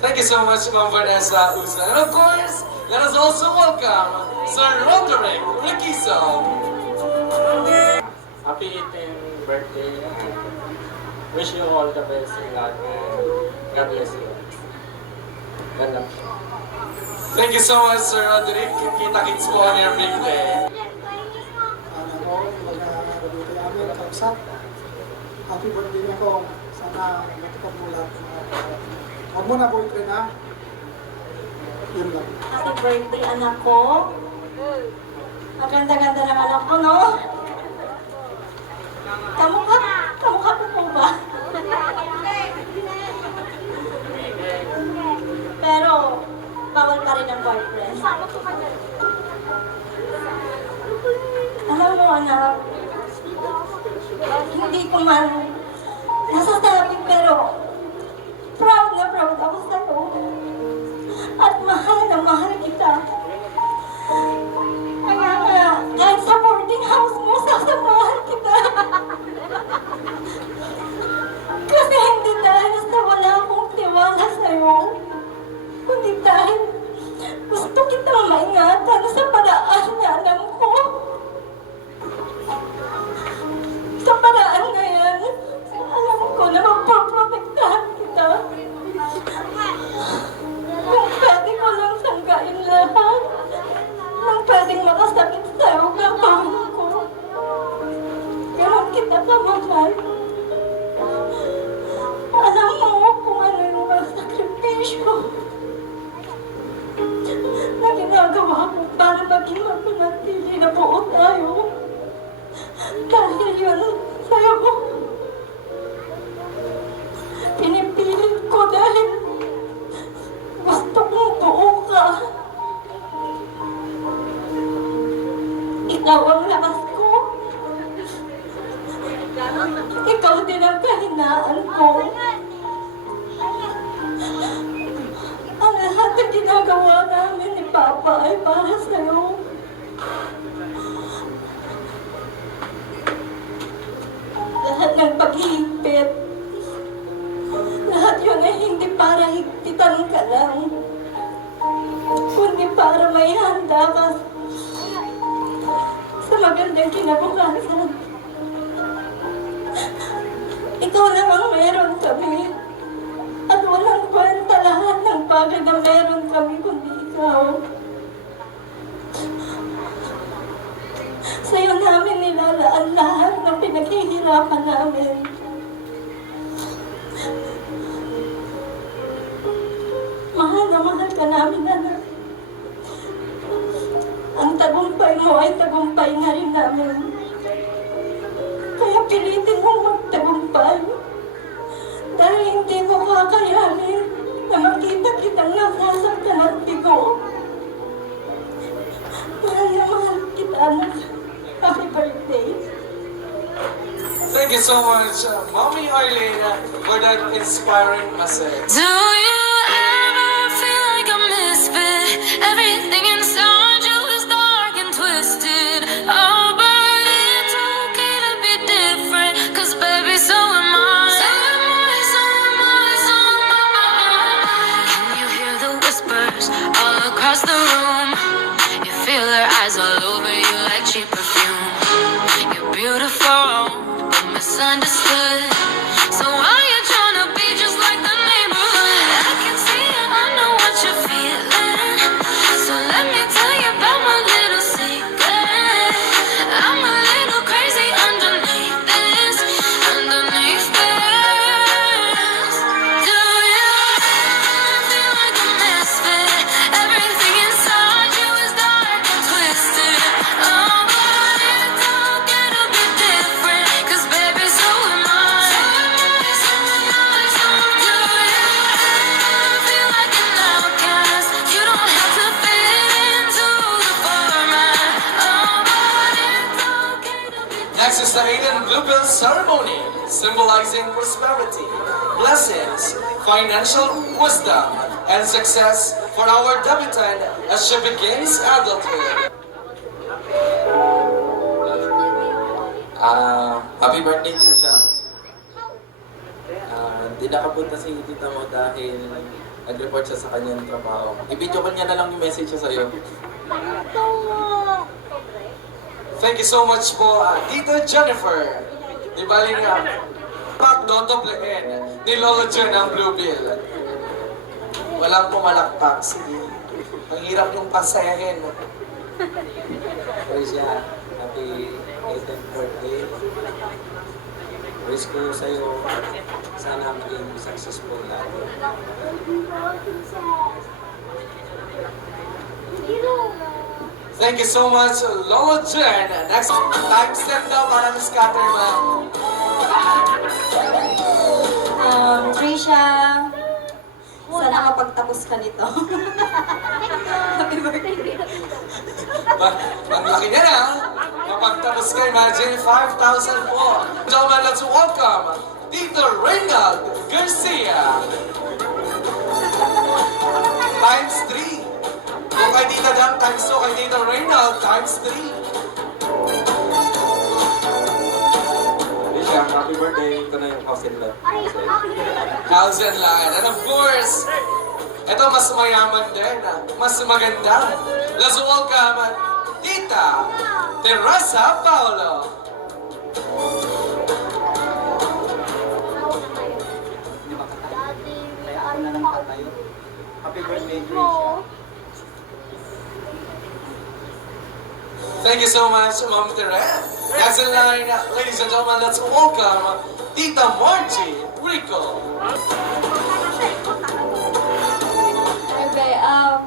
Thank you so much, Ma'am Vanessa Usan. And of course, let us also welcome Sir Roderick Riquizo. Happy 18th birthday. Wish you all the best in life and God bless you. God love you. Thank you so much, Sir Roderick. Kita-kits po on your big day. Ako, mag-abuti namin, kausap. Happy birthday niya ko. Sana matupad mo lahat ng mga pangarap mo. Huwag mo na boyfriend ha. Yun lang. Happy birthday, anak ko. Ang ganda-ganda ng anak ko, no? Kamukha ko po ba? Pero, bawal pa rin ang boyfriend. Alam mo, anak, hindi ko man nasasabi, pero proud na proud ako sa'yo. At mahal na mahal kita. Kaya nga, kahit sa boarding house mo, sasamahan kita. Kasi hindi dahil sa wala akong tiwala sa'yo, kundi dahil gusto kitang maingatan sa paraan na alam ko. Sa paraan na yan, alam ko na magpaprotektahan kita. Kung pwede ko lang sanggain lahat, nang pwedeng makasakit sa'yo, gagawin ko. Ganon kita kamahal. Alam mo kung ano yung mga sakripisyo na ginagawa ko para maging magpanatili na buo tayo. Dahil yun sa'yo. Pinipilit ko dahil gusto kong buo ka. Ikaw ang lakas ko. Ikaw din ang kahinaan ko. Ang lahat na ginagawa namin ni Papa ay para sa'yo. Lahat ng paghihigpit. Lahat yun ay hindi para higpitan ka lang, kundi para may handa ka sa magandang kinabukasan. Ikaw lang ang meron kami. At walang kwenta lahat ng bagay na meron kami kundi ikaw. Sa'yo namin nilalaan lahat ng pinaghihirapan namin. Mahal na mahal ka namin, anak. Ang tagumpay mo ay tagumpay na rin namin. Kaya pilitin mong magtagumpay. Dahil hindi mo kakayanin na makita kitang nasasaktan at bigo. Mahal na mahal kita, anak. Happy birthday. Thank you so much, Mommy Arlene, for that inspiring message. Do you ever feel like a misfit? Everything inside you is dark and twisted. Oh, but it's okay to be different, 'cause baby, so am I. So am I, so am I, so am I. Can you hear the whispers all across the room? You feel their eyes all over you like cheap perfume. You're beautiful, but misunderstood. So why you tryna be just like the neighborhood? I can see it, I know what you're feeling. So let me tell you about my little secret. I'm a little crazy underneath this, underneath this. Do you feel like a misfit? Everything inside you is dark and twisted. Oh, but it's okay to be different, 'cause baby, so am I. So am I, so am I. Do you feel like an outcast? You don't have to fit into the format. Oh, but it's okay to be Next is the Hayden Bluebell ceremony, symbolizing prosperity, blessings, financial wisdom, and success for our debutante as she begins adulthood. Happy birthday Trisha. Hindi nakapunta si tita mo dahil nag-report siya sa kanyang trabaho. I-video call niya na lang yung message siya sa'yo. Thank you so much po, Tita Jennifer. Di bali nga, pakdodoblehin ni Lolo Jen ang Blue Bill. Walang pumalakpak. Sige. Ang hirap yung pasayahin. Trisha, happy 18th birthday. Wish ko sa'yo, sana maging successful lagi. Thank you so much, Lolo Jen. Next, time step daw para ng Scatterman. Trisha, sana mapagtapos ka nito. Happy birthday. Ang laki niya na. Kapag tapos ka, imagine 5,000 po. Gentlemen, let's welcome Tito Reynald Garcia. Times 3. Kung kay Tita Dam, times 2. Kay Tito Reynald, times 3. Trisha, happy birthday. Ito na yung house and lot. House and land. And of course, ito mas mayaman din. Mas maganda. Let's welcome Tita Teresa Paolo. Happy birthday Trisha. Thank you so much, Ma'am Tere. Next in line, ladies and gentlemen, let's welcome Tita Margie Rico. Okay,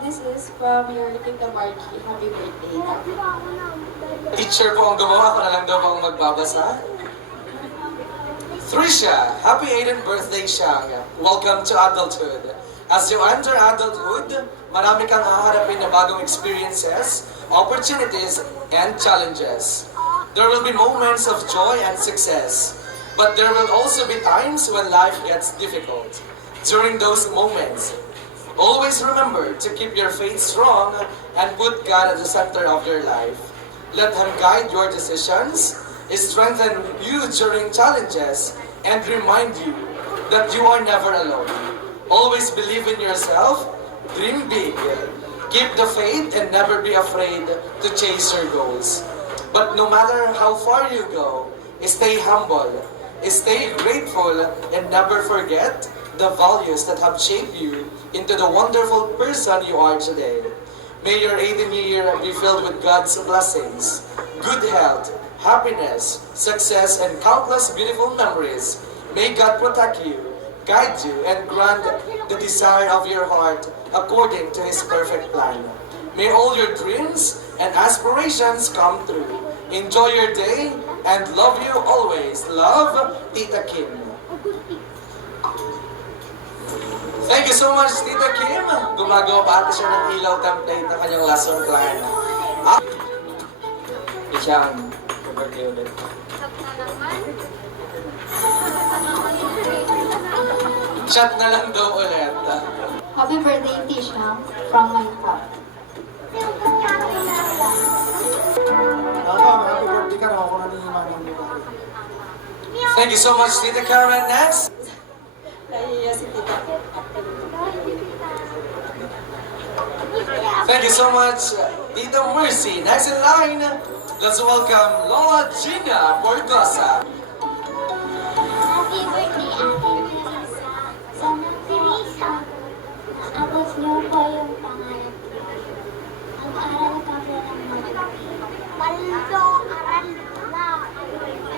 this is from your Tita Margie. Happy birthday. Teacher po ang gumawa, ako na lang daw po ang magbabasa. Trisha, happy 18th birthday, Shang. Welcome to adulthood. As you enter adulthood, marami kang haharapin na bagong experiences, opportunities, and challenges. There will be moments of joy and success, but there will also be times when life gets difficult. During those moments, always remember to keep your faith strong and put God at the center of your life. Let Him guide your decisions, strengthen you during challenges, and remind you that you are never alone. Always believe in yourself, dream big, keep the faith, and never be afraid to chase your goals. But no matter how far you go, stay humble, stay grateful, and never forget the values that have shaped you into the wonderful person you are today. May your 18th year be filled with God's blessings, good health, happiness, success, and countless beautiful memories. May God protect you, guide you, and grant the desire of your heart according to His perfect plan. May all your dreams and aspirations come true. Enjoy your day and love you always. Love, Tita Kim. Thank you so much, Tita Kim. Gumagawa pa ata siya ng ilaw template na kanyang lesson plan. Trisha, happy birthday ulit. Chat na lang daw ulit. Happy birthday, Tisha, from my pop. Happy birthday ka, ako na ninimanan mo. Thank you so much, Tita Karen. Next. Nahiya si Tita. Thank you so much, Tita Mercy. Next in line, let's welcome Lola Gina Borgosa. Happy birthday, Ate Teresa. Sana, Teresa, naabot niyo po yung pangarap niyo. Mag-aral ka po ng mabuti.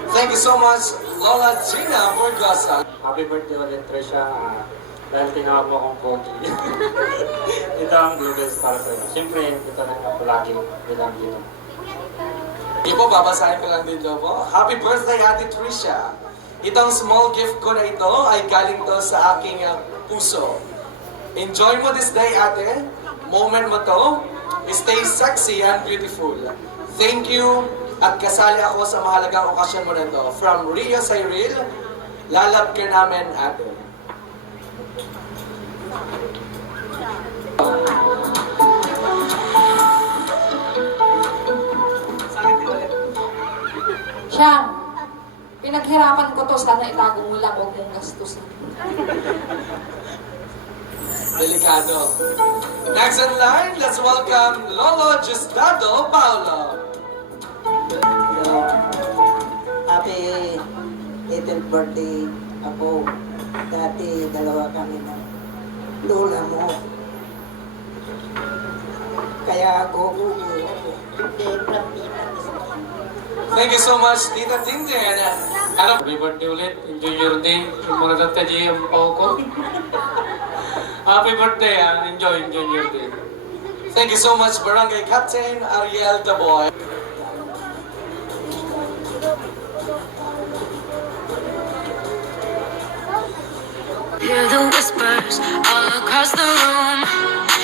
Thank you so much, Lola Gina Borgosa. Happy birthday ulit Trisha. Dahil tinawag mo akong Pogi. Ito ang bluebells para sa'yo. Siyempre, ito na nga palagi bilang dito. Hindi po, babasahin ko lang dito po. Happy birthday, Ate Trisha. Itong small gift ko na ito ay galing to sa aking puso. Enjoy mo this day, ate. Moment mo to. Stay sexy and beautiful. Thank you at kasali ako sa mahalagang okasyon mo na to. From Rio Cyril, lalab ka namin, ate. Siya, Pinaghirapan ko to, sana itago mo lang, huwag mong gastusin. Delikado. Next in line, let's welcome Lolo Gustavo Paulo. So, happy 18th birthday ako. Dati dalawa kami ng lola mo. Kaya go ako. From Tita Tiskin. Thank you so much, Tita Tinte. Happy birthday ulit. Enjoy your day. Sumunod ka dyan ang pao ko. Happy birthday. Enjoy your day. Thank you so much, Barangay Captain Ariel Daboy. Hear the whispers all across the room.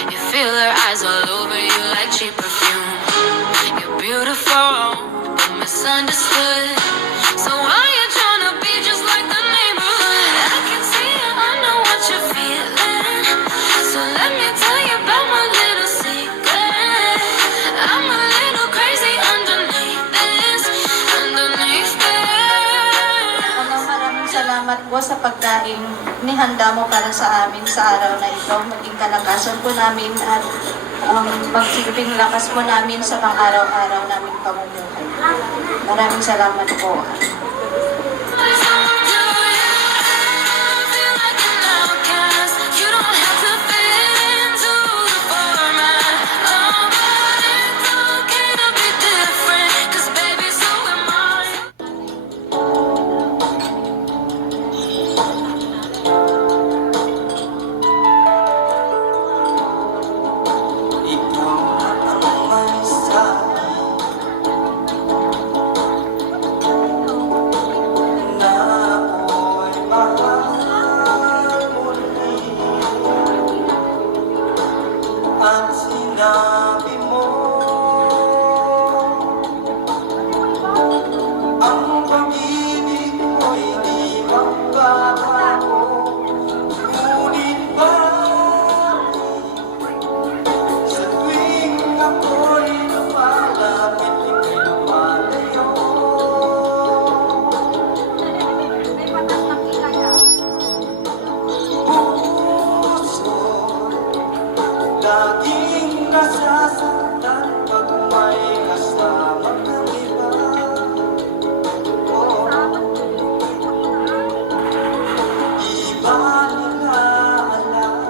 You feel their eyes all over you like cheap perfume. You're beautiful, but misunderstood. So why you tryna be just like the neighborhood? I can see it, I know what you're feeling. So let me tell you about my little secret. I'm a little crazy underneath this, underneath this. Maraming salamat po sa pagkain nihanda mo para sa amin sa araw na ito. Maging kalakasan po namin at magsilbing lakas po namin sa pang-araw-araw namin pamumuhay. Maraming salamat po. Laging nasasaktan pag may kasama ng iba. Iba nila alam,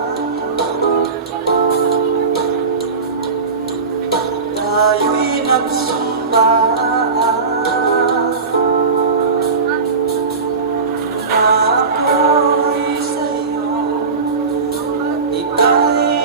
tayo'y nagsumpa na ako'y sa'yo, ika'y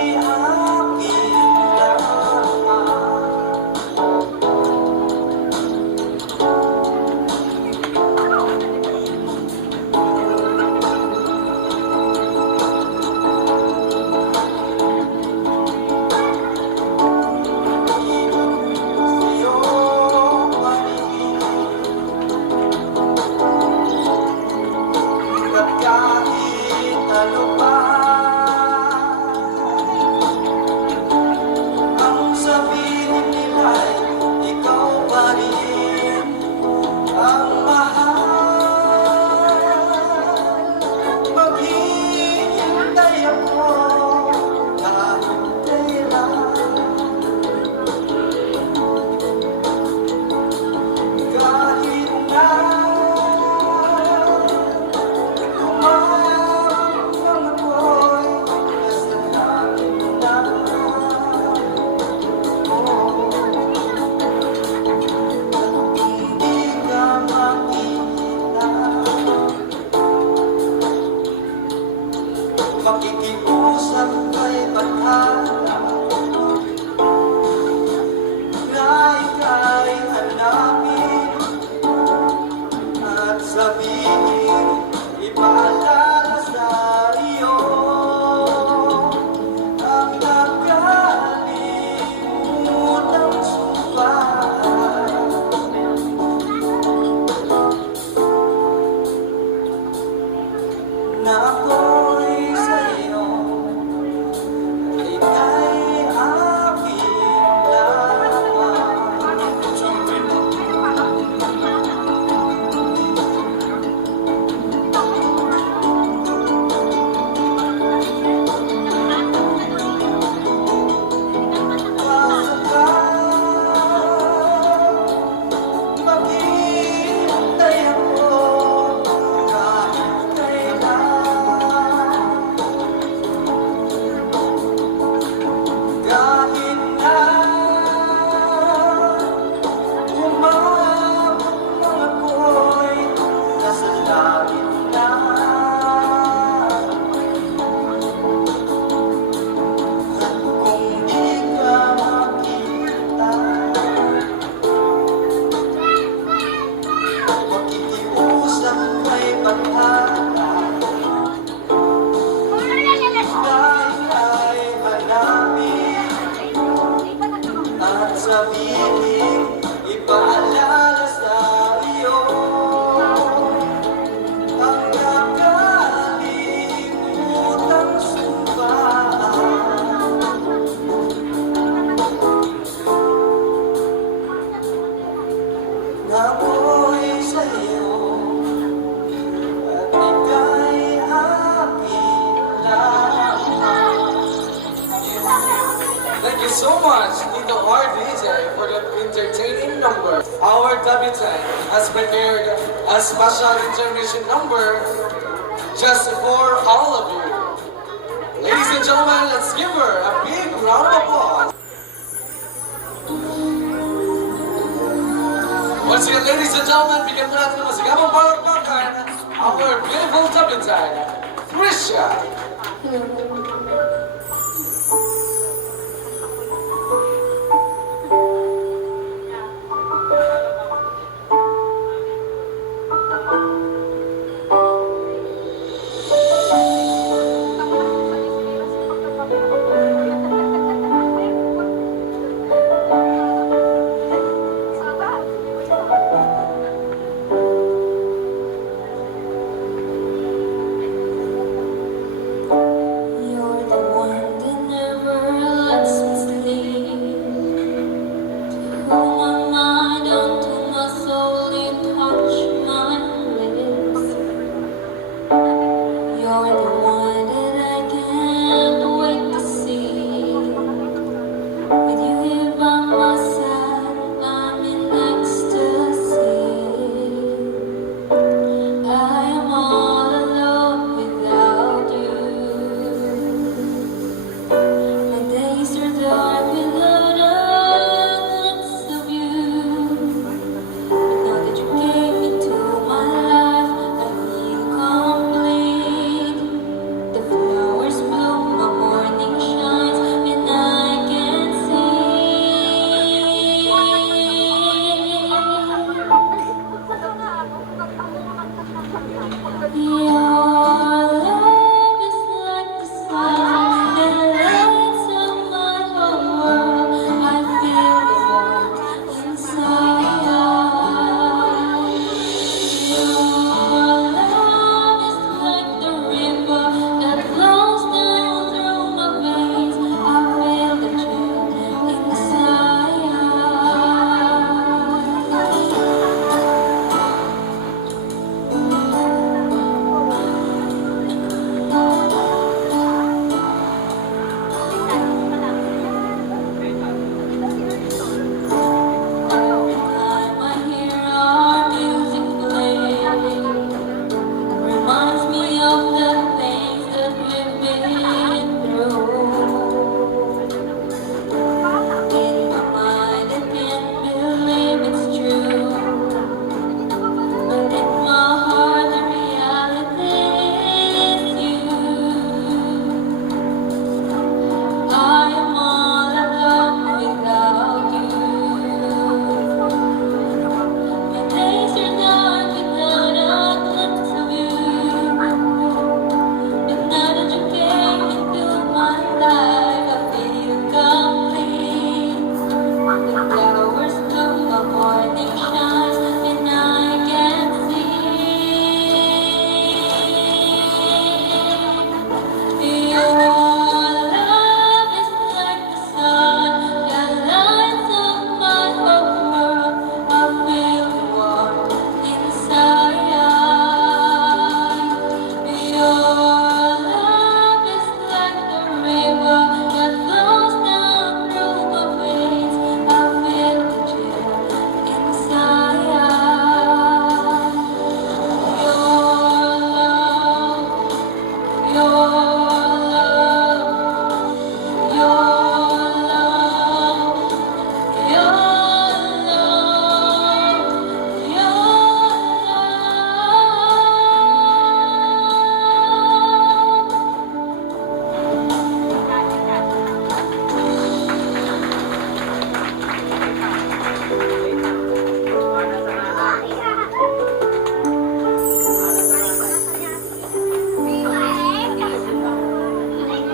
makikiusap kay Bathala na ika'y hanapin at sabihin, ipaalala sa iyo ang nakalimutang sumpa na ako'y sa'yo, ika'y aking lamang. much, Tito RDJ, for that entertaining number. Our debutant has prepared a special intermission number just for all of you. Ladies and gentlemen, let's give her a big round of applause. Once again, ladies and gentlemen, bigyan mo natin ng masigabang palakpakan our beautiful debutant, Trisha. You're the one that never lets me sleep. To my mind, unto my soul, you touch my lips. You're the one that I can't wait to see. With you here by my side, I'm in ecstasy. I am all alone without you. My days are dark without a glimpse of you. But now that you came into my life, I feel complete. The flowers bloom, the morning shines, and I can see. Your love is like the sun that lights up my whole world. I feel the warmth inside. Your love is like the river that flows down through my veins. I feel the chill inside. Every time I hear our music play, reminds me of the things that we've been through. In my mind, I can't believe it's true, but in my heart, the reality is you. I am all alone without you. My days are dark without a glimpse of you. But now that you came into my life, I feel complete. The flowers bloom, the morning shines, and I can see. Your love is like the sun that lights up my whole world. I feel the warmth inside. Your love is like the river that flows down through my veins. I feel the chill inside. Your love, your love, your love, your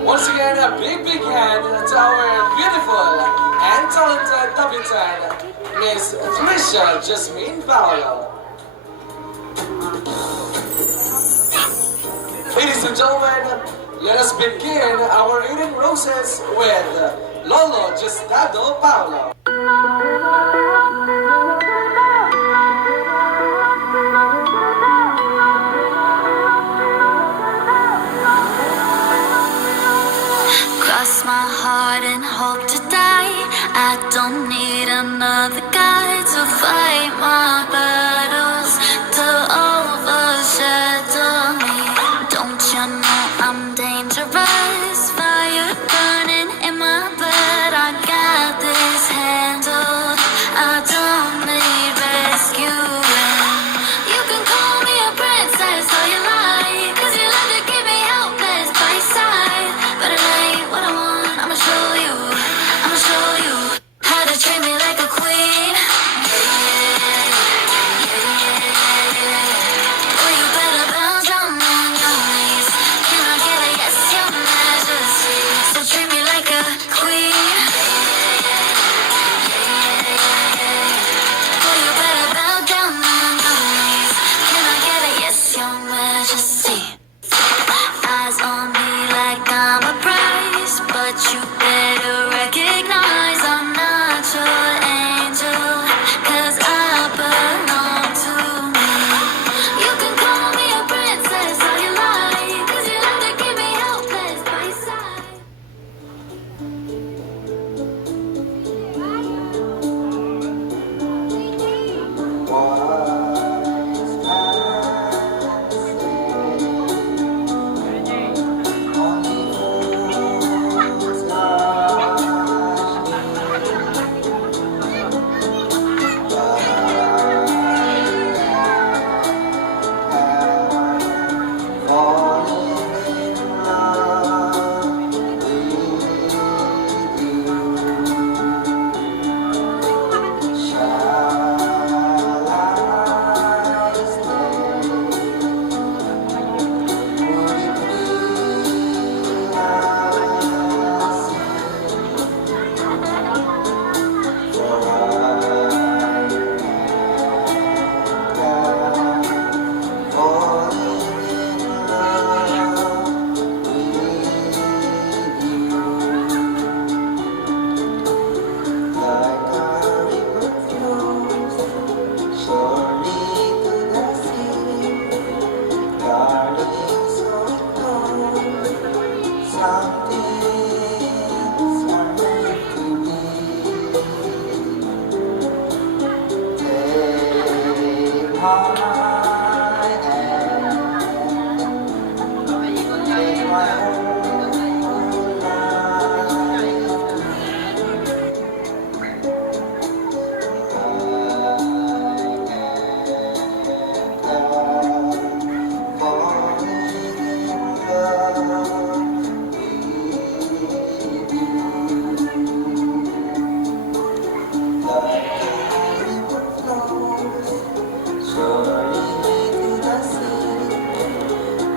Once again, a big hand to our beautiful and talented debutant, Miss Trisha Jasmine Paolo. Ladies and gentlemen, let us begin our Eating Roses with Lolo Gestado Paolo. Cross my heart and hope to die.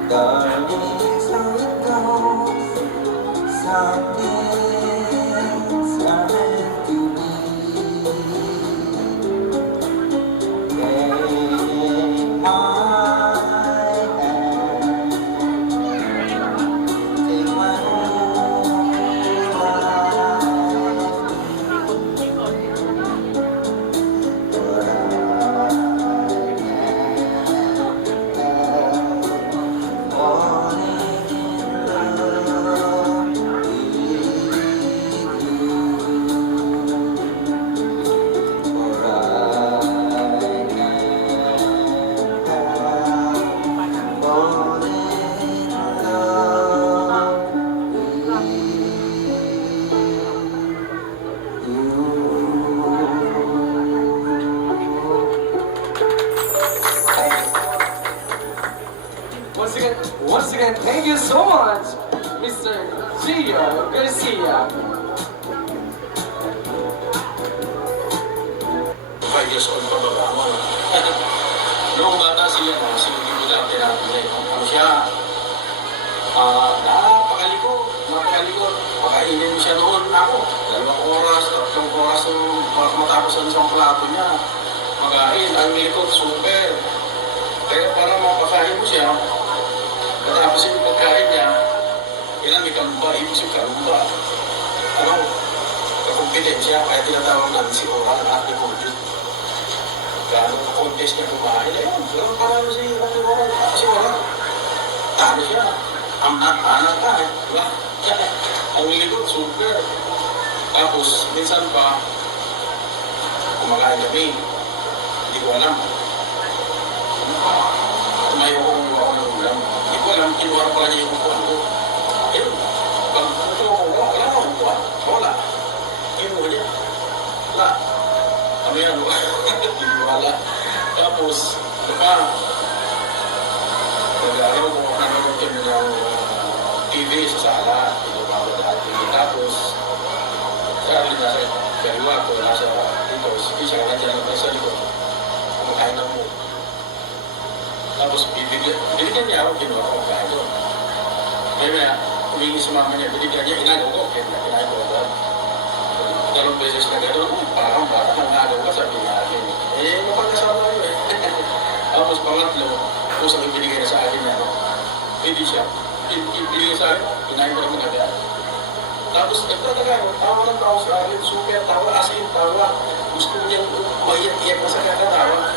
Darling, so it goes. Some things are meant to be. Take my hand, take my whole life, but falling in love with you. For I can't help falling in love Once again, thank you so much, Mr. Gio Garcia. 5 years old pa ba ako? Noong bata siya, sinigibigante natin eh. Ano siya? Napakaliko. Pakainin mo siya noon ako. 2 oras, 3 oras matapos ang isang plato niya. Magain, ang likod, super. Kaya para mapakain mo siya, matapos yung pagkain niya, kailan may kalumba, ibig yung kalumba. Ano? Kakumpetensya, kaya tinatawag namin si Oral at ni Conjut. Gano'ng contest niya kumain, ayun, gano'ng parang si Oral. Kasi wala, talo siya. Anak ka, diba? Ang likod, super. Tapos, minsan pa, kumakain kami. Hindi ko alam. Tumayo ko kung ako ng ulam. Hindi ko alam, kinuha pala niya yung upuan ko. Ayun, pag kukuha ko, wala ka upuan. Wala. Kinuha niya. Wala. Ano yan? Wala. Tapos, diba, nag-araw ko nanonood kami ng TV sa sala. Diba ako dati. Tapos, sabi nasa kaliwa ko, nasa dito, siya nandiyan lang sa likod. Kumakain ng mo. Tapos binigyan niya ako, kinuha ko kain doon. Kaya humingi si mama niya, binigyan niya, inagaw ko, kaya kinain ko agad. 2 beses na gano'n, parang nangagaw ka, sabi niya akin. Mapagkasama yun eh. Tapos pangatlo, kung sabi binigay na sa akin niya, hindi siya. Binigay sa akin, kinain ko naman agad. Tapos nagtataka ko, tawa ng tao sa akin, super tawa, asin tawa. Gusto niyang maiyak-iyak na sa kakatawa.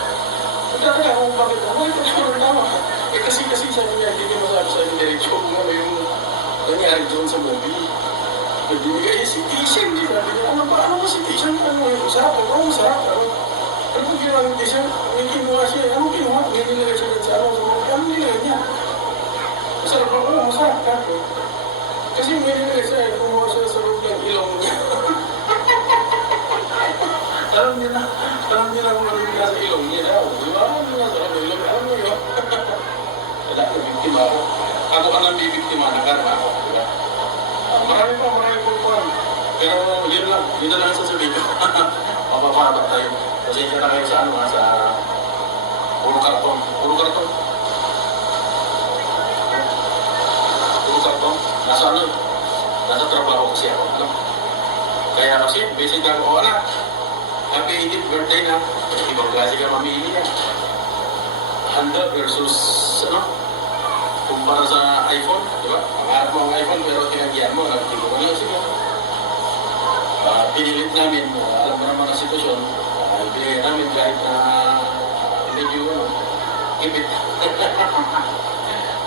Nagtataka ko bakit ako, ito naman tawa. Kasi sabi niya, hindi niya masabi sa akin diretsyo kung ano yung nangyari doon sa movie. Nagbibigay si Tishan, di sabi niya, ano ba si Tishan? Ano yung usapan? Ano usapan? Ano ba ginawa yung Tishan? May kinuha siya, ano kinuha? May nilagay siya sa ano nilagay niya? Masarap ako, masarap ka. Kasi may nilagay siya, kumuha siya sa loob ng ilong niya. Alam niya na kung ano yung nasa ilong niya. Di ba? Ano yung nasa ilong? Alam mo yun? Wala, nabiktima ako. Ako ang nabibiktima, nakarama ako. Di ba? Marami pa po. Pero yun na lang sasabihin ko. Mapapabat tayo. Kasi siya na kayo sa ano, sa puro karton. Puro karton. Nasa ano, nasa trabaho kasi ako. Ano? Kaya kasi, basic ako, anak, happy 18th birthday na. Ibang klase ka mamili yan. Handa versus, ano, kumpara sa iPhone, di ba? Pangarap mo ang iPhone, pero tinagyan mo, nagtigo ko na sige. Pinilit namin, alam mo naman ang sitwasyon, pinili namin kahit na medyo, ibig.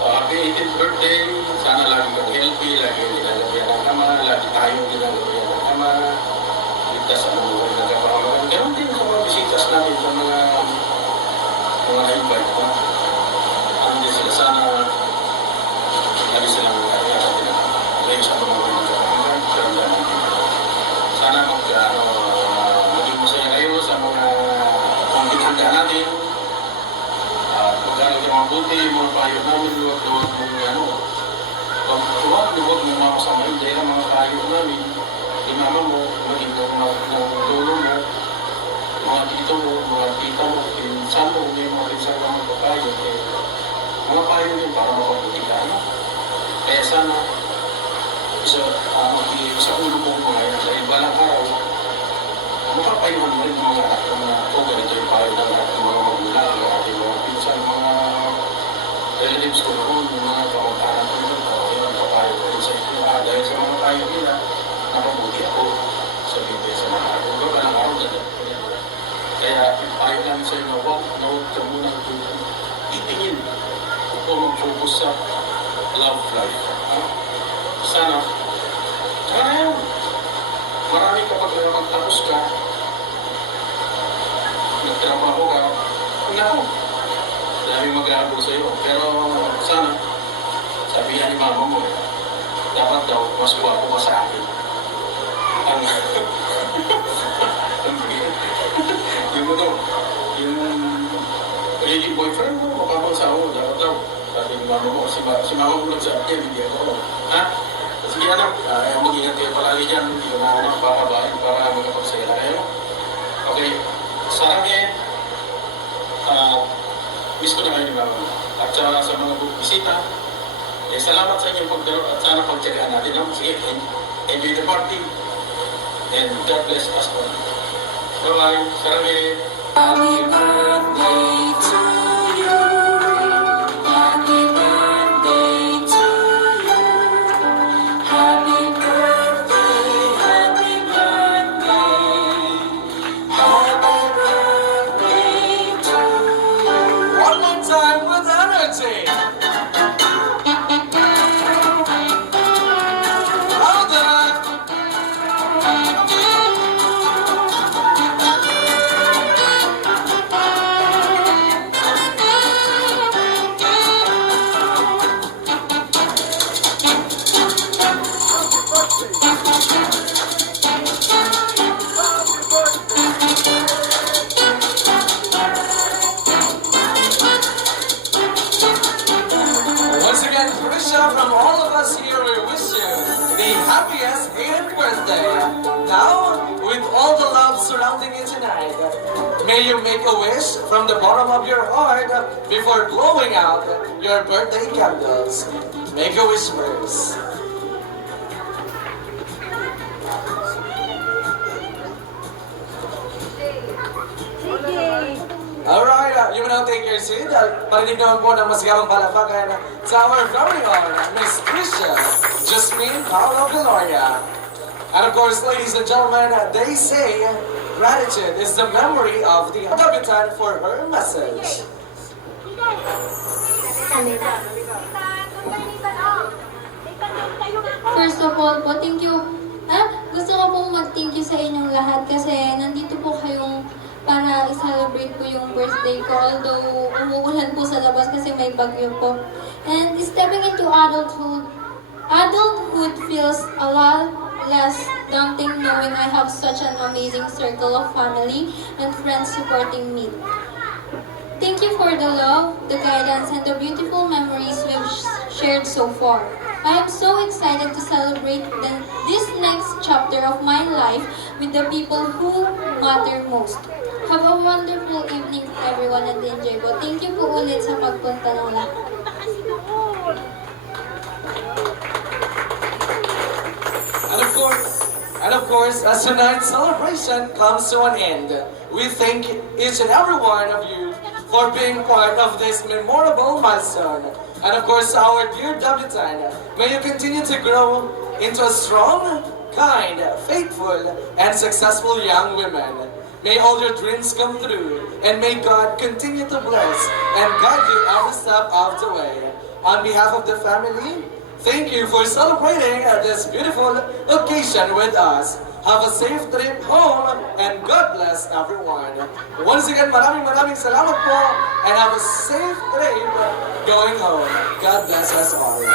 Happy 18th birthday, sana lagi kang healthy, lagi nilalagyan ng kama, lagi tayong nilalagyan ng kama, ligtas ang buhay ng kapamagan. Ganon din sa mga bisitas namin sa mga invite na. Ano din sila, sana lagi silang lagi sa mga ng kapamagan. Sana maging masaya kayo sa mga handa natin. Magkano yung mabuti, yung mga payo namin, huwag mo makasama yun dahil ang mga payo namin, yung mama mo, maging ng lolo mo, mga tito mo, mga tita mo, pinsan mo, may mga pinsan mo mga papayo, mga payo din para mapabuti ka, ano? Kaya sana, sa ulo mo mga yan, sa ibalang araw, makapayuhan mo rin mga ganito yung payo ng ating mga magulang, ng ating mga pinsan, mga relatives ko noon, yung mga kamag-anak ko noon, yun, kapayo ko rin sa inyo. Dahil sa mga payo nila, napabuti ako sa bibig sa mga araw. Kung ba ng araw, kaya payo lang sa inyo, huwag ka munang titingin o mag-focus sa love life. Sana, kaya yun. Marami kapag magtapos ka, nagtrabaho ka, naku, dami mag-aabol sa iyo. Pero sana, sabi ni mama mo, dapat daw, mas guwapo ka sa akin. Yung magiging boyfriend mo, makapansawa mo, dapat daw. Sabi ni mama mo, si mama mo nagsabi niya, hindi ako. Ha? Sige anak, mag-ingat kayo palagi dyan, hindi ko na nakakabahin para magkapagsaya kayo. Okay, sarami, miss ko na kayo ni mama. At sa mga bisita, salamat sa inyong pagdaro at sana pagtsagaan natin. Sige, enjoy the party. And God bless us all. Bye-bye, sarami. Happy birthday to you. Happy birthday to you. Happy birthday, happy birthday. Happy birthday to you. One more time with energy. Louder. Once again, Trisha, from all of us here, we wish you the happiest 8th birthday. Now, with all the love surrounding you tonight, may you make a wish from the bottom of your heart before blowing out your birthday candles. Make a wish first. Alright, you may now take your seat. Parinig naman po ng masigabang palapakan sa our very own Miss Trisha Jasmine Paolo Gloria. And of course, ladies and gentlemen, they say gratitude is the memory of the debutant for her message. First of all po, thank you. Gusto ko pong mag-thank you sa inyong lahat kasi nandito po kayong para i-celebrate po yung birthday ko. Although umuulan po sa labas kasi may bagyo po. And stepping into adulthood feels a lot less daunting knowing I have such an amazing circle of family and friends supporting me. Thank you for the love, the guidance, and the beautiful memories we've shared so far. I am so excited to celebrate this next chapter of my life with the people who matter most. Have a wonderful evening, everyone, and enjoy po. Thank you po ulit sa pagpunta ng lahat. And of course, as tonight's celebration comes to an end, we thank each and every one of you for being part of this memorable milestone. And of course, our dear debutant, may you continue to grow into a strong, kind, faithful, and successful young woman. May all your dreams come true, and may God continue to bless and guide you every step of the way. On behalf of the family, thank you for celebrating this beautiful occasion with us. Have a safe trip home, and God bless everyone. Once again, maraming salamat po, and have a safe trip going home. God bless us all.